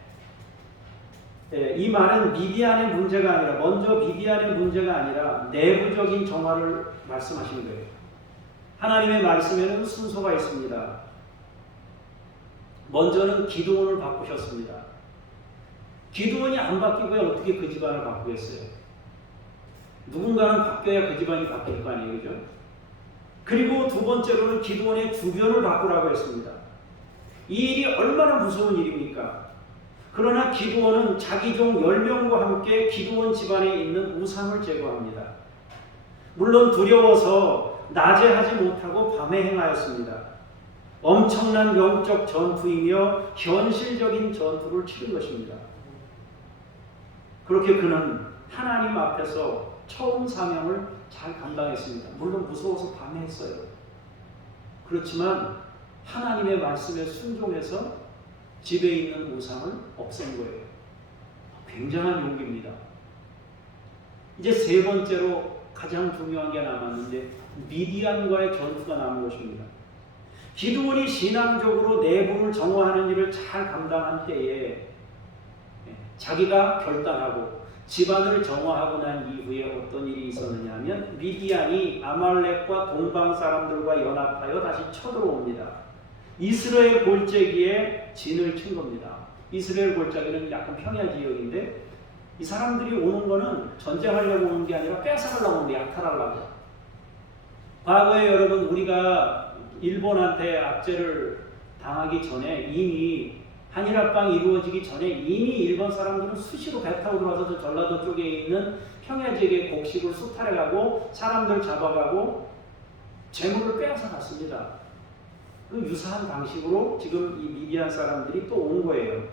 이 말은 미디안의 문제가 아니라 먼저 미디안의 문제가 아니라 내부적인 정화를 말씀하신 거예요. 하나님의 말씀에는 순서가 있습니다. 먼저는 기드온을 바꾸셨습니다. 기드온이 안 바뀌고야 어떻게 그 집안을 바꾸겠어요? 누군가는 바뀌어야 그 집안이 바뀔 거 아니에요, 그죠? 그리고 두 번째로는 기드온의 주변을 바꾸라고 했습니다. 이 일이 얼마나 무서운 일입니까? 그러나 기드온은 자기 종 10명과 함께 기드온 집안에 있는 우상을 제거합니다. 물론 두려워서 낮에 하지 못하고 밤에 행하였습니다. 엄청난 영적 전투이며 현실적인 전투를 치른 것입니다. 그렇게 그는 하나님 앞에서 처음 사명을 잘 감당했습니다. 물론 무서워서 밤에 했어요. 그렇지만 하나님의 말씀에 순종해서 집에 있는 우상을 없앤 거예요. 굉장한 용기입니다. 이제 세 번째로 가장 중요한 게 남았는데 미디안과의 전투가 남은 것입니다. 기드온이 신앙적으로 내부를 정화하는 일을 잘 감당한 때에 자기가 결단하고 집안을 정화하고 난 이후에 어떤 일이 있었느냐 하면 미디안이 아말렉과 동방 사람들과 연합하여 다시 쳐들어옵니다. 이스라엘 골짜기에 진을 친 겁니다. 이스라엘 골짜기는 약간 평야 지역인데 이 사람들이 오는 거는 전쟁하려고 오는 게 아니라 뺏어가려고 오는 게 약탈하려고. 과거에 여러분 우리가 일본한테 압제를 당하기 전에 이미 한일합방이 이루어지기 전에 이미 일본 사람들은 수시로 배 타고 들어와서 저 전라도 쪽에 있는 평야 지역의 곡식을 수탈해가고 사람들 잡아가고 재물을 빼앗아 갔습니다. 그 유사한 방식으로 지금 이 미디안 사람들이 또 온 거예요.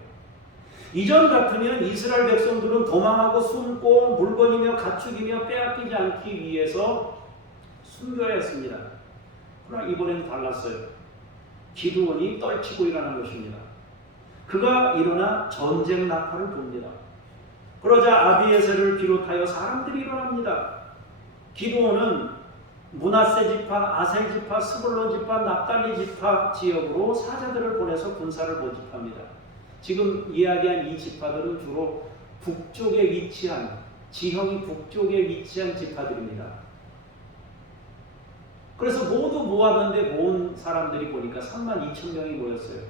이전 같으면 이스라엘 백성들은 도망하고 숨고 물건이며 가축이며 빼앗기지 않기 위해서 숨겨야 했습니다. 그러나 이번에는 달랐어요. 기드온이 떨치고 일어난 것입니다. 그가 일어나 전쟁 나팔을 붑니다. 그러자 아비에셀을 비롯하여 사람들이 일어납니다. 기드온은 므낫세 지파, 아셀 지파, 스불론 지파, 납달리 지파 지역으로 사자들을 보내서 군사를 모집합니다. 지금 이야기한 이 지파들은 주로 북쪽에 위치한, 지형이 북쪽에 위치한 지파들입니다. 그래서 모두 모았는데 모은 사람들이 보니까 32,000명이 모였어요.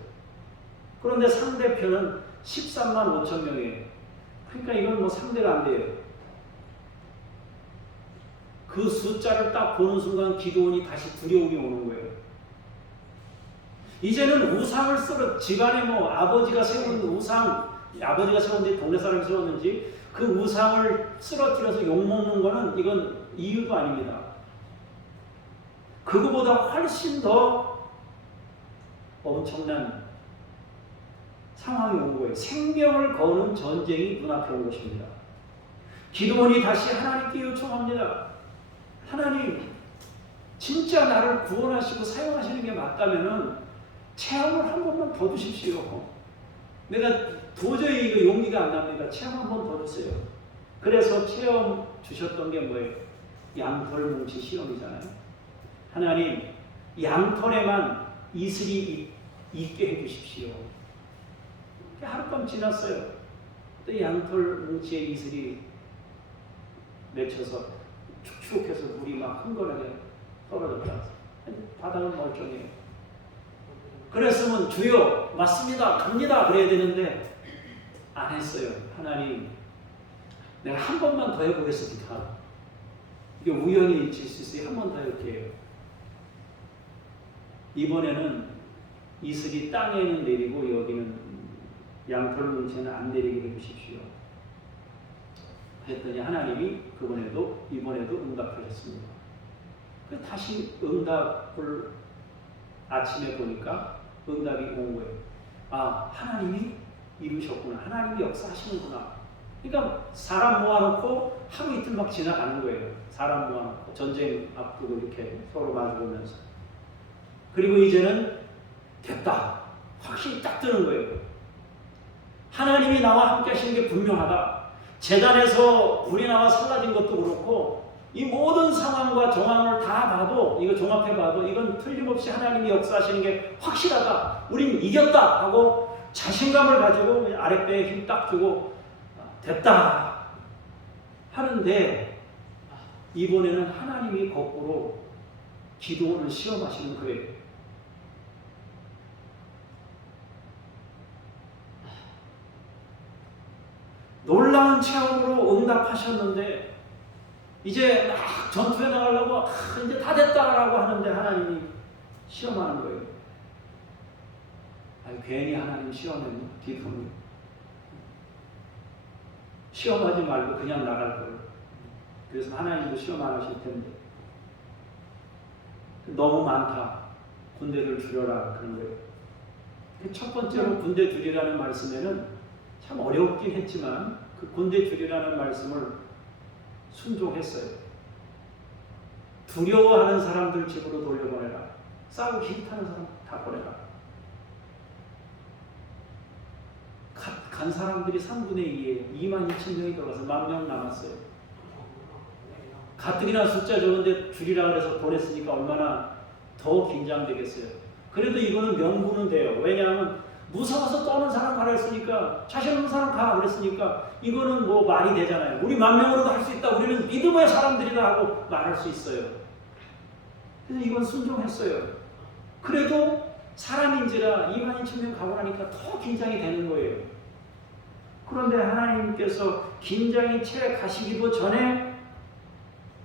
그런데 상대편은 135,000명이에요. 그러니까 이건 뭐 상대가 안 돼요. 그 숫자를 딱 보는 순간 기드온이 다시 두려움이 오는 거예요. 이제는 우상을 쓰러 집안에 뭐 아버지가 세운 우상, 아버지가 세웠는지 동네 사람이 세웠는지 그 우상을 쓰러뜨려서 욕먹는 거는 이건 이유도 아닙니다. 그거보다 훨씬 더 엄청난 상황이 온 거예요. 생명을 거는 전쟁이 눈앞에 온 것입니다. 기드온이 다시 하나님께 요청합니다. 하나님, 진짜 나를 구원하시고 사용하시는 게 맞다면은 체험을 한 번만 더 주십시오. 내가 도저히 이거 용기가 안 납니다. 체험 한 번 더 주세요. 그래서 체험 주셨던 게 뭐예요? 양털 뭉치 시험이잖아요. 하나님, 양털에만 이슬이 있게 해주십시오. 하룻밤 지났어요. 또 양털 뭉치에 이슬이 맺혀서 축축해서 물이 막 흥건하게 떨어졌다. 바닥은 멀쩡해요. 그랬으면 주여 맞습니다 갑니다 그래야 되는데 안 했어요. 하나님, 내가 한 번만 더 해보겠습니다. 이게 우연히 있을 수 있어요. 한 번 더 이렇게 해요. 이번에는 이슬이 땅에는 내리고 여기는 양털 뭉치는 안 내리게 해주십시오. 했더니 하나님이 이번에도 응답하셨습니다. 다시 응답을 아침에 보니까 응답이 온 거예요. 아, 하나님이 이루셨구나. 하나님이 역사하시는구나. 그러니까 사람 모아놓고 하루 이틀 막 지나가는 거예요. 사람 모아놓고 전쟁 앞두고 이렇게 서로 마주보면서. 그리고 이제는 됐다. 확신이 딱 드는 거예요. 하나님이 나와 함께 하시는 게 분명하다. 재단에서 불이 나와 사라진 것도 그렇고 이 모든 상황과 정황을 다 봐도 이거 종합해봐도 이건 틀림없이 하나님이 역사하시는 게 확실하다. 우린 이겼다 하고 자신감을 가지고 아랫배에 힘 딱 주고 됐다 하는데 이번에는 하나님이 거꾸로 기도를 시험하시는 거예요. 놀라운 체험으로 응답하셨는데 이제 막 전투에 나가려고 이제 다 됐다라고 하는데 하나님이 시험하는 거예요. 아니, 괜히 하나님 시험했나? 기도는 시험하지 말고 그냥 나갈 거예요. 그래서 하나님도 시험 안 하실 텐데 너무 많다. 군대를 줄여라 그런 거예요. 첫 번째로 군대 줄이라는 말씀에는 참 어렵긴 했지만 그 군대 줄이라는 말씀을 순종했어요. 두려워하는 사람들 집으로 돌려보내라. 싸우기 싫다는 사람 다 보내라. 간 사람들이 3분의 2에 22,000명이 들어가서 10,000명 남았어요. 가뜩이나 숫자 적은데 줄이라 그래서 보냈으니까 얼마나 더 긴장되겠어요. 그래도 이거는 명분은 돼요. 왜냐하면 무서워서 떠는 사람 가라 했으니까 자신 없는 사람 가 그랬으니까 이거는 뭐 말이 되잖아요. 우리 10,000명으로도 할 수 있다. 우리는 믿음의 사람들이다 하고 말할 수 있어요. 그래서 이건 순종했어요. 그래도 사람인지라 22,000명 가고 나니까 더 긴장이 되는 거예요. 그런데 하나님께서 긴장이 채 가시기도 전에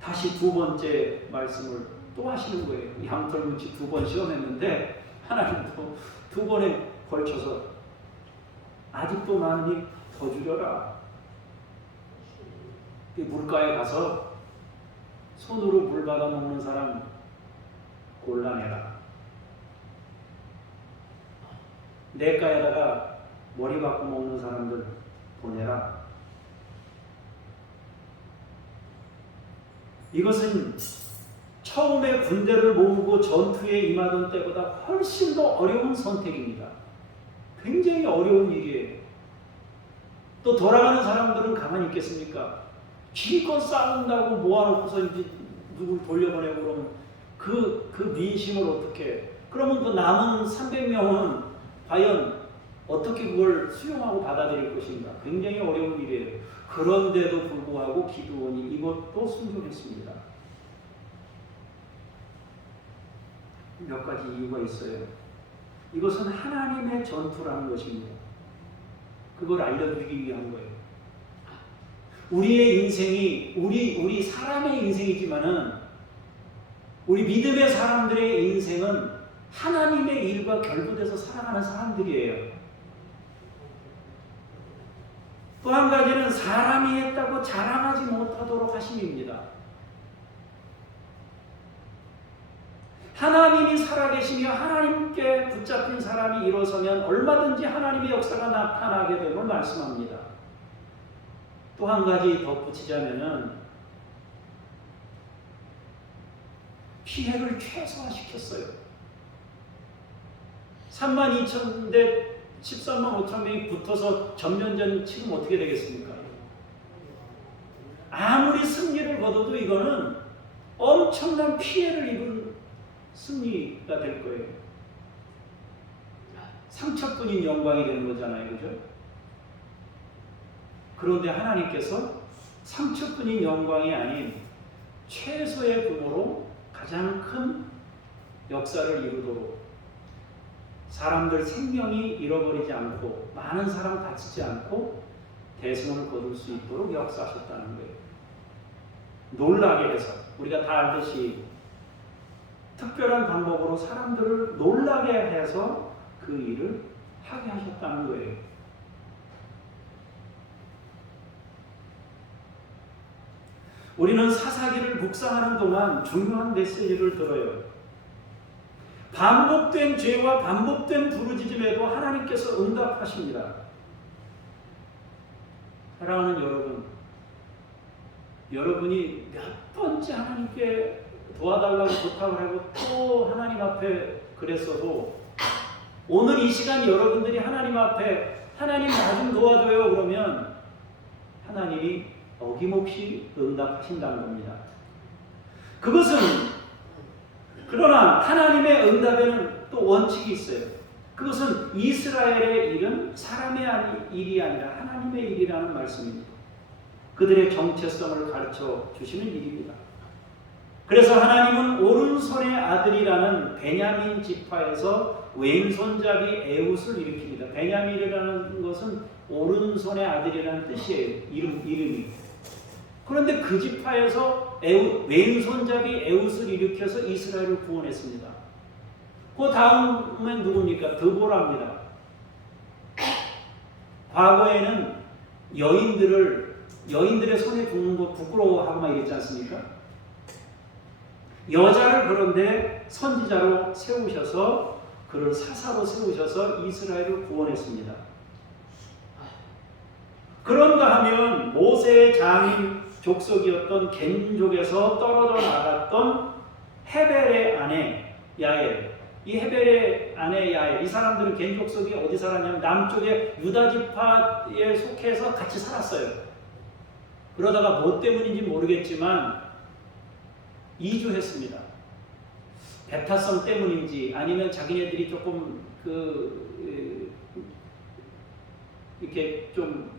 다시 두 번째 말씀을 또 하시는 거예요. 양털 뭉치 2번 시험했는데 하나님도 2번에 걸쳐서 아직도 많으니 더 줄여라. 물가에 가서 손으로 물 받아 먹는 사람 골라내라. 냇가에다가 머리 박고 먹는 사람들 보내라. 이것은 처음에 군대를 모으고 전투에 임하던 때보다 훨씬 더 어려운 선택입니다. 굉장히 어려운 일이에요. 또 돌아가는 사람들은 가만히 있겠습니까? 기껏 싸운다고 모아놓고서 이제 누굴 돌려보내고 그러면 그 민심을 어떻게, 그러면 그 남은 300명은 과연 어떻게 그걸 수용하고 받아들일 것인가? 굉장히 어려운 일이에요. 그런데도 불구하고 기드온이 이것도 순종했습니다. 몇 가지 이유가 있어요. 이것은 하나님의 전투라는 것입니다. 그걸 알려주기 위한 거예요. 우리의 인생이 우리 사람의 인생이지만은 우리 믿음의 사람들의 인생은 하나님의 일과 결부돼서 살아가는 사람들이에요. 또 한 가지는 사람이 했다고 자랑하지 못하도록 하심입니다. 하나님이 살아계시며 하나님께 붙잡힌 사람이 일어서면 얼마든지 하나님의 역사가 나타나게 됨을 말씀합니다. 또 한 가지 덧붙이자면은 피해를 최소화시켰어요. 32,000대 13만 5천 명이 붙어서 전면전 치면 어떻게 되겠습니까? 아무리 승리를 거둬도 이거는 엄청난 피해를 입은 승리가 될 거예요. 상처뿐인 영광이 되는 거잖아요. 그죠? 그런데 하나님께서 상처뿐인 영광이 아닌 최소의 규모로 가장 큰 역사를 이루도록 사람들 생명이 잃어버리지 않고 많은 사람 다치지 않고 대성을 거둘 수 있도록 역사하셨다는 거예요. 놀라게 해서 우리가 다 알듯이 특별한 방법으로 사람들을 놀라게 해서 그 일을 하게 하셨다는 거예요. 우리는 사사기를 묵상하는 동안 중요한 메시지를 들어요. 반복된 죄와 반복된 부르짖음에도 하나님께서 응답하십니다. 사랑하는 여러분, 여러분이 몇 번째 하나님께 도와달라고 부탁을 하고 또 하나님 앞에 그랬어도 오늘 이 시간 여러분들이 하나님 앞에 하나님 나 좀 도와줘요 그러면 하나님이 어김없이 응답하신다는 겁니다. 그것은 그러나 하나님의 응답에는 또 원칙이 있어요. 그것은 이스라엘의 일은 사람의 일이 아니라 하나님의 일이라는 말씀입니다. 그들의 정체성을 가르쳐 주시는 일입니다. 그래서 하나님은 오른손의 아들이라는 베냐민 지파에서 왼손잡이 에훗을 일으킵니다. 베냐민이라는 것은 오른손의 아들이라는 뜻이에요. 이름이. 그런데 그 지파에서 왼손잡이 에훗을 일으켜서 이스라엘을 구원했습니다. 그 다음엔 누굽니까? 드보라입니다. 과거에는 여인들의 손에 죽는 거 부끄러워하고만 이랬지 않습니까? 여자를 그런데 선지자로 세우셔서 그를 사사로 세우셔서 이스라엘을 구원했습니다. 그런가 하면 모세의 장인 족속이었던 겐족에서 떨어져 나갔던 헤벨의 아내 야엘, 이 헤벨의 아내 야엘, 이 사람들은 겐족속이 어디 살았냐면 남쪽의 유다 지파에 속해서 같이 살았어요. 그러다가 뭐 때문인지 모르겠지만 이주했습니다. 배타성 때문인지 아니면 자기네들이 조금 이렇게 좀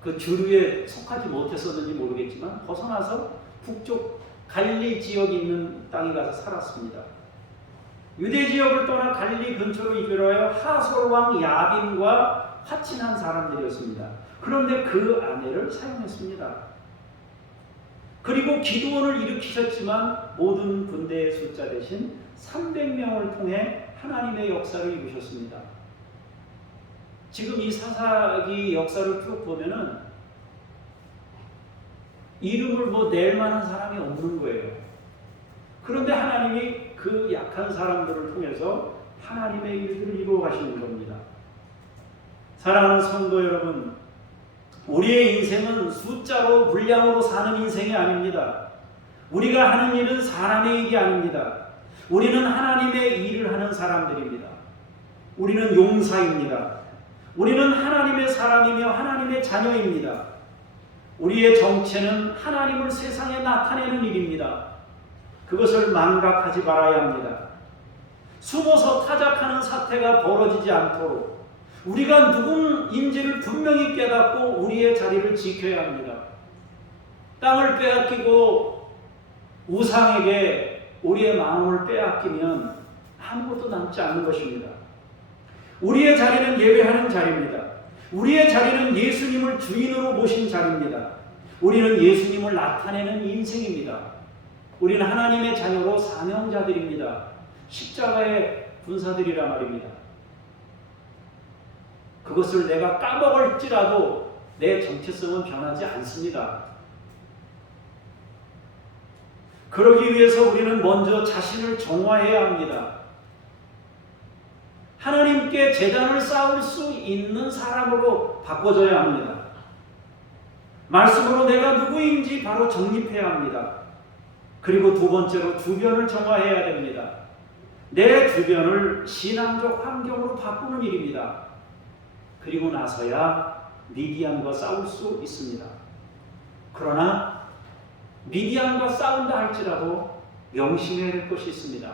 그 주류에 속하지 못했었는지 모르겠지만 벗어나서 북쪽 갈릴리 지역에 있는 땅에 가서 살았습니다. 유대 지역을 떠나 갈릴리 근처로 이주하여 하솔 왕 야빈과 화친한 사람들이었습니다. 그런데 그 아내를 사용했습니다. 그리고 기드온을 일으키셨지만 모든 군대의 숫자 대신 300명을 통해 하나님의 역사를 이루셨습니다. 지금 이 사사기 역사를 쭉 보면은 이름을 낼 만한 사람이 없는 거예요. 그런데 하나님이 그 약한 사람들을 통해서 하나님의 일들을 이루어 가시는 겁니다. 사랑하는 성도 여러분, 우리의 인생은 숫자로 물량으로 사는 인생이 아닙니다. 우리가 하는 일은 사람의 일이 아닙니다. 우리는 하나님의 일을 하는 사람들입니다. 우리는 용사입니다. 우리는 하나님의 사람이며 하나님의 자녀입니다. 우리의 정체는 하나님을 세상에 나타내는 일입니다. 그것을 망각하지 말아야 합니다. 숨어서 타작하는 사태가 벌어지지 않도록 우리가 누구인지를 분명히 깨닫고 우리의 자리를 지켜야 합니다. 땅을 빼앗기고 우상에게 우리의 마음을 빼앗기면 아무것도 남지 않는 것입니다. 우리의 자리는 예배하는 자리입니다. 우리의 자리는 예수님을 주인으로 모신 자리입니다. 우리는 예수님을 나타내는 인생입니다. 우리는 하나님의 자녀로 사명자들입니다. 십자가의 군사들이라 말입니다. 그것을 내가 까먹을지라도 내 정체성은 변하지 않습니다. 그러기 위해서 우리는 먼저 자신을 정화해야 합니다. 하나님께 제단을 쌓을 수 있는 사람으로 바꿔줘야 합니다. 말씀으로 내가 누구인지 바로 정립해야 합니다. 그리고 두 번째로 주변을 정화해야 됩니다. 내 주변을 신앙적 환경으로 바꾸는 일입니다. 그리고 나서야 미디안과 싸울 수 있습니다. 그러나 미디안과 싸운다 할지라도 명심해야 될 것이 있습니다.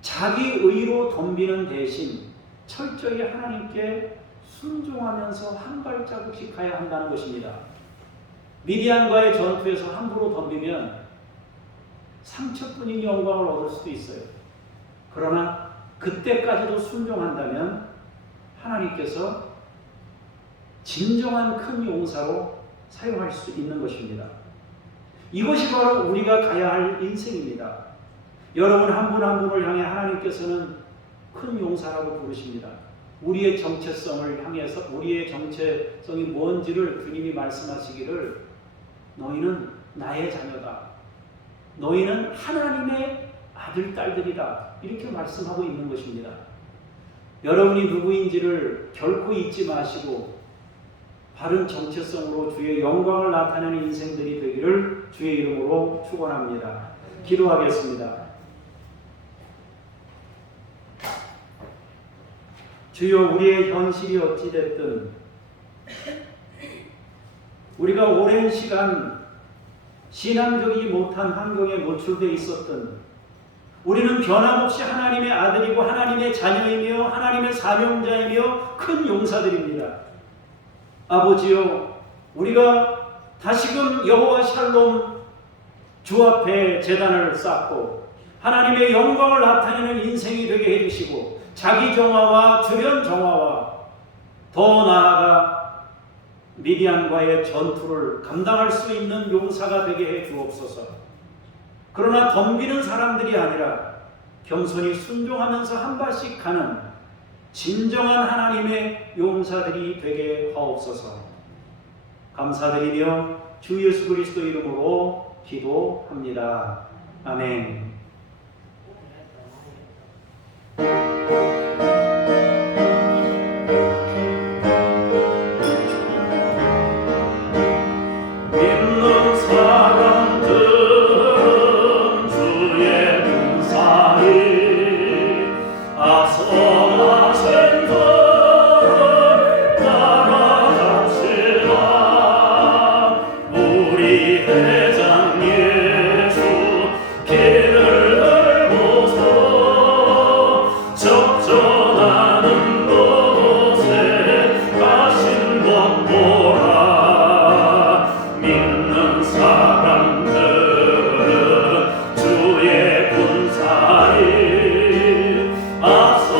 자기 의로 덤비는 대신 철저히 하나님께 순종하면서 한 발자국씩 가야 한다는 것입니다. 미디안과의 전투에서 함부로 덤비면 상처뿐인 영광을 얻을 수도 있어요. 그러나 그때까지도 순종한다면 하나님께서 진정한 큰 용사로 사용할 수 있는 것입니다. 이것이 바로 우리가 가야 할 인생입니다. 여러분 한 분 한 분을 향해 하나님께서는 큰 용사라고 부르십니다. 우리의 정체성을 향해서 우리의 정체성이 뭔지를 주님이 말씀하시기를 너희는 나의 자녀다. 너희는 하나님의 아들, 딸들이다. 이렇게 말씀하고 있는 것입니다. 여러분이 누구인지를 결코 잊지 마시고 바른 정체성으로 주의 영광을 나타내는 인생들이 되기를 주의 이름으로 축원합니다. 기도하겠습니다. 주여, 우리의 현실이 어찌됐든 우리가 오랜 시간 신앙적이지 못한 환경에 노출되어 있었던 우리는 변함없이 하나님의 아들이고 하나님의 자녀이며 하나님의 사명자이며 큰 용사들입니다. 아버지여, 우리가 다시금 여호와 샬롬 주 앞에 제단을 쌓고 하나님의 영광을 나타내는 인생이 되게 해주시고 자기 정화와 주변 정화와 더 나아가 미디안과의 전투를 감당할 수 있는 용사가 되게 해 주옵소서. 그러나 덤비는 사람들이 아니라 겸손히 순종하면서 한 발씩 가는 진정한 하나님의 용사들이 되게 하옵소서. 감사드리며 주 예수 그리스도 이름으로 기도합니다. 아멘. 믿는 사람들은 주의 군사이 앞서가신 것을 따라갑시다. 우리 대장 예수 길을 들고서 적절하는 곳에 가신 것 보라. 믿는 사람들은 주의 군사이 앞서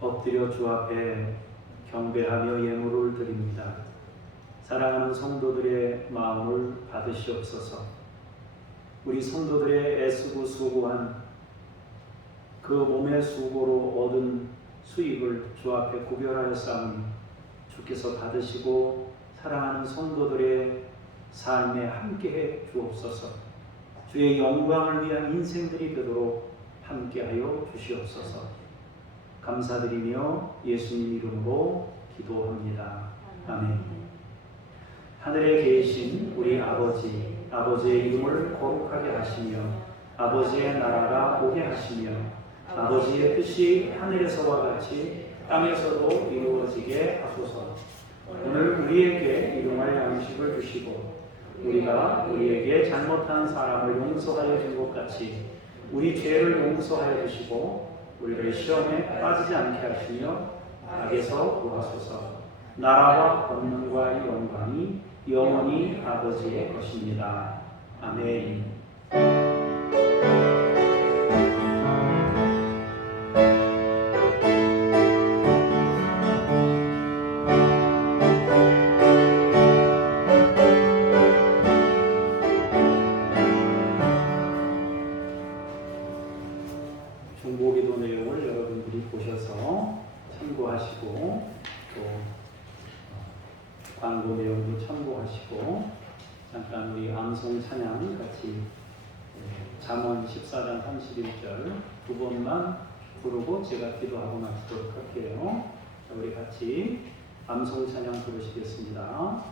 엎드려 주 앞에 경배하며 예물을 드립니다. 사랑하는 성도들의 마음을 받으시옵소서. 우리 성도들의 애쓰고 수고한 그 몸의 수고로 얻은 수익을 주 앞에 구별하여 싸우니 주께서 받으시고 사랑하는 성도들의 삶에 함께해 주옵소서. 주의 영광을 위한 인생들이 되도록 함께하여 주시옵소서. 감사드리며 예수님 이름으로 기도합니다. 아멘. 하늘에 계신 우리 아버지, 아버지의 이름을 거룩하게 하시며 아버지의 나라가 오게 하시며 아버지의 뜻이 하늘에서와 같이 땅에서도 이루어지게 하소서. 오늘 우리에게 일용할 양식을 주시고 우리가 우리에게 잘못한 사람을 용서하여 준 것 같이 우리 죄를 용서하여 주시고 우리를 시험에 빠지지 않게 하시며 악에서 구하소서. 나라와 권능과 영광이 영원히 아버지의 것입니다. 아멘. 중보기도 내용을 여러분들이 보셔서 참고하시고 또 광고 내용도 참고하시고 잠깐 우리 암송 찬양 같이 잠언 14장 31절 두 번만 부르고 제가 기도하고 마치도록 할게요. 자, 우리 같이 암송 찬양 부르시겠습니다.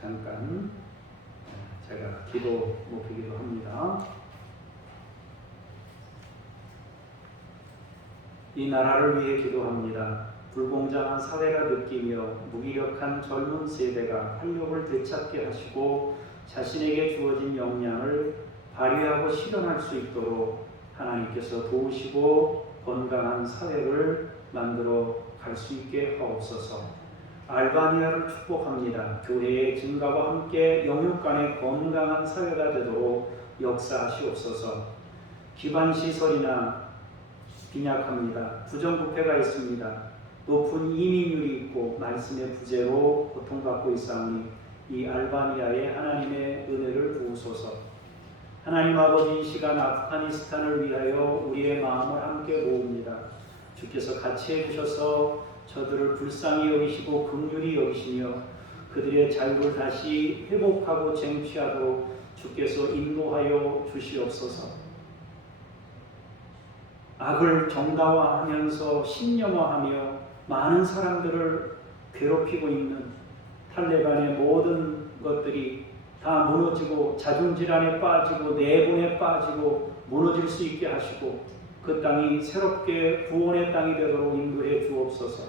잠깐 제가 기도 목표기도 합니다. 이 나라를 위해 기도합니다. 불공정한 사회가 느끼며 무기력한 젊은 세대가 활력을 되찾게 하시고 자신에게 주어진 역량을 발휘하고 실현할 수 있도록 하나님께서 도우시고 건강한 사회를 만들어 갈 수 있게 하옵소서. 알바니아를 축복합니다. 교회의 증가와 함께 영육 간의 건강한 사회가 되도록 역사하시옵소서. 기반시설이나 빈약합니다. 부정부패가 있습니다. 높은 이민율이 있고 말씀의 부재로 고통받고 있사오니 이 알바니아에 하나님의 은혜를 부으소서. 하나님 아버지, 이 시간 아프가니스탄을 위하여 우리의 마음을 함께 모읍니다. 주께서 같이 해주셔서 저들을 불쌍히 여기시고 긍휼히 여기시며 그들의 자유를 다시 회복하고 쟁취하도록 주께서 인도하여 주시옵소서. 악을 정당화하면서 신념화하며 많은 사람들을 괴롭히고 있는 탈레반의 모든 것들이 다 무너지고 자중질환에 빠지고 내분에 빠지고 무너질 수 있게 하시고 그 땅이 새롭게 구원의 땅이 되도록 인도해 주옵소서.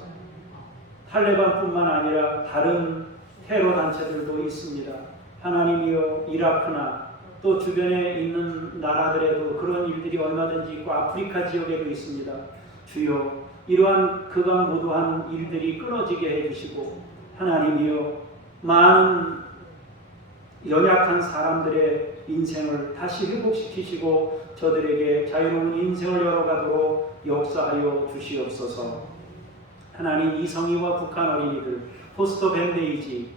탈레반뿐만 아니라 다른 테러 단체들도 있습니다. 하나님이여, 이라크나 또 주변에 있는 나라들에도 그런 일들이 얼마든지 있고 아프리카 지역에도 있습니다. 주여, 이러한 그간무도한 일들이 끊어지게 해주시고, 하나님이여 많은 연약한 사람들의 인생을 다시 회복시키시고 저들에게 자유로운 인생을 열어가도록 역사하여 주시옵소서. 하나님, 이성희와 북한 어린이들, 포스터 밴데이지,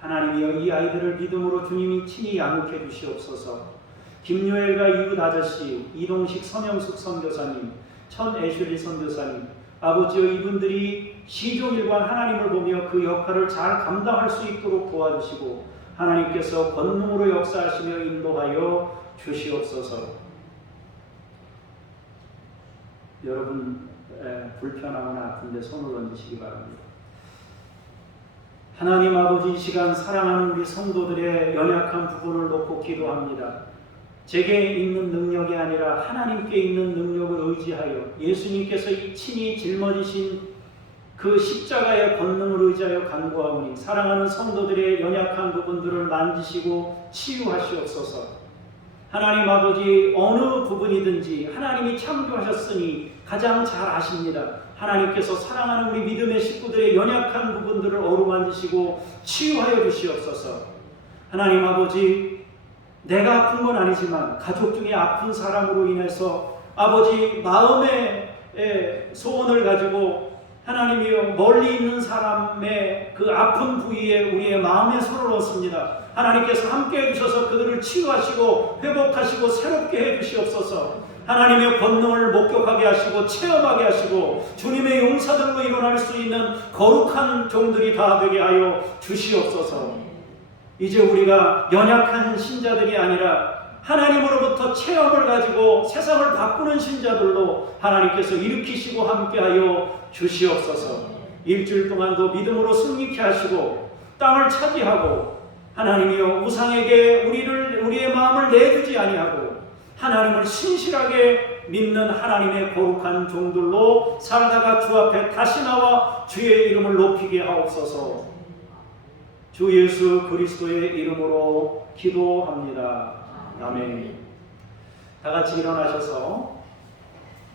하나님이여 이 아이들을 믿음으로 주님이 친히 양육해 주시옵소서. 김요엘과 이웃 아저씨, 이동식 서명숙 선교사님, 천애슐리 선교사님, 아버지여 이분들이 시종일관 하나님을 보며 그 역할을 잘 감당할 수 있도록 도와주시고 하나님께서 권능으로 역사하시며 인도하여 주시옵소서. 여러분 불편하거나 아픈데 손을 얹으시기 바랍니다. 하나님 아버지, 이 시간 사랑하는 우리 성도들의 연약한 부분을 놓고 기도합니다. 제게 있는 능력이 아니라 하나님께 있는 능력을 의지하여 예수님께서 친히 짊어지신 그 십자가의 권능을 의지하여 간구하오니 사랑하는 성도들의 연약한 부분들을 만지시고 치유하시옵소서. 하나님 아버지, 어느 부분이든지 하나님이 창조하셨으니 가장 잘 아십니다. 하나님께서 사랑하는 우리 믿음의 식구들의 연약한 부분들을 어루만지시고 치유하여 주시옵소서. 하나님 아버지, 내가 아픈 건 아니지만 가족 중에 아픈 사람으로 인해서 아버지 마음의 소원을 가지고 하나님이여 멀리 있는 사람의 그 아픈 부위에 우리의 마음의 손을 얹습니다. 하나님께서 함께 해주셔서 그들을 치유하시고 회복하시고 새롭게 해주시옵소서. 하나님의 권능을 목격하게 하시고 체험하게 하시고 주님의 용사들로 일어날 수 있는 거룩한 종들이 다 되게 하여 주시옵소서. 이제 우리가 연약한 신자들이 아니라 하나님으로부터 체험을 가지고 세상을 바꾸는 신자들로 하나님께서 일으키시고 함께하여 주시옵소서. 일주일 동안도 믿음으로 승리케 하시고 땅을 차지하고 하나님이여 우상에게 우리의 마음을 내주지 아니하고 하나님을 신실하게 믿는 하나님의 거룩한 종들로 살다가 주 앞에 다시 나와 주의 이름을 높이게 하옵소서. 주 예수 그리스도의 이름으로 기도합니다. 아멘. 다 같이 일어나셔서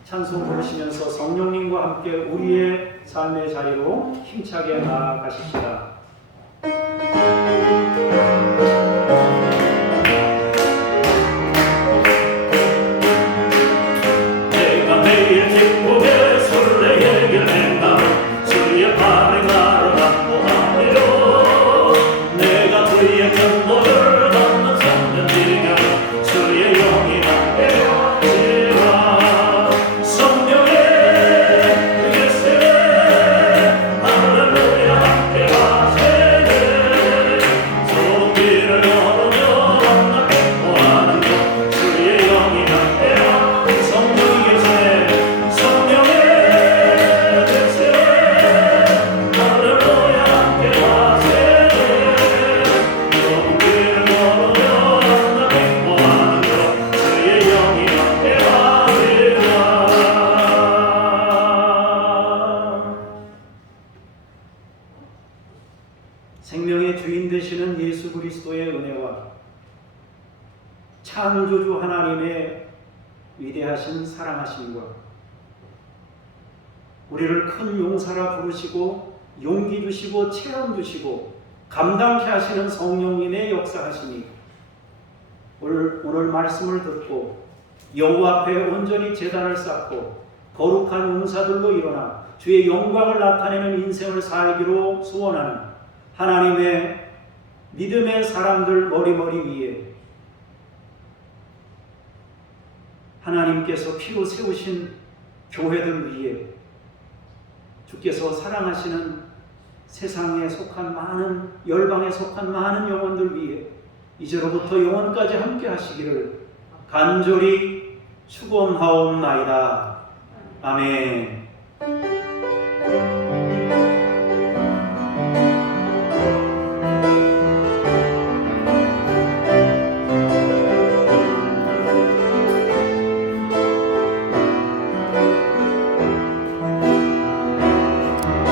찬송 부르시면서 성령님과 함께 우리의 삶의 자리로 힘차게 나아가십시다. 내가 매일 기쁨에 설레게 길낸다. 주의 발에 나를 안보하며 내가 주의 견고를 받는 성전이며 주의 영이 함께하시라. 성령의 계시네 할렐루야 함께하시네. 소비를 걸으며 만나 기뻐하는 것 주의 영이 함께하시네. 성령이 계시네. 성령의 계시네 할렐루야 함께하시네. 소비를 걸으며 만나 기뻐하는 것 주의 영이 함께하시라. 생명의 주인 되시는 예수 그리스도의 은혜와 창조주 하나님의 위대하신 사랑하심과 우리를 큰 용사라 부르시고 용기 주시고 체험 주시고 감당케 하시는 성령님의 역사하시니 오늘 말씀을 듣고 여호와 앞에 온전히 제단을 쌓고 거룩한 용사들로 일어나 주의 영광을 나타내는 인생을 살기로 소원하는 하나님의 믿음의 사람들 머리머리 위에 하나님께서 피로 세우신 교회들 위에 주께서 사랑하시는 세상에 속한 많은 열방에 속한 많은 영혼들 위해 이제로부터 영원까지 함께 하시기를 간절히 축원하옵나이다. 아멘.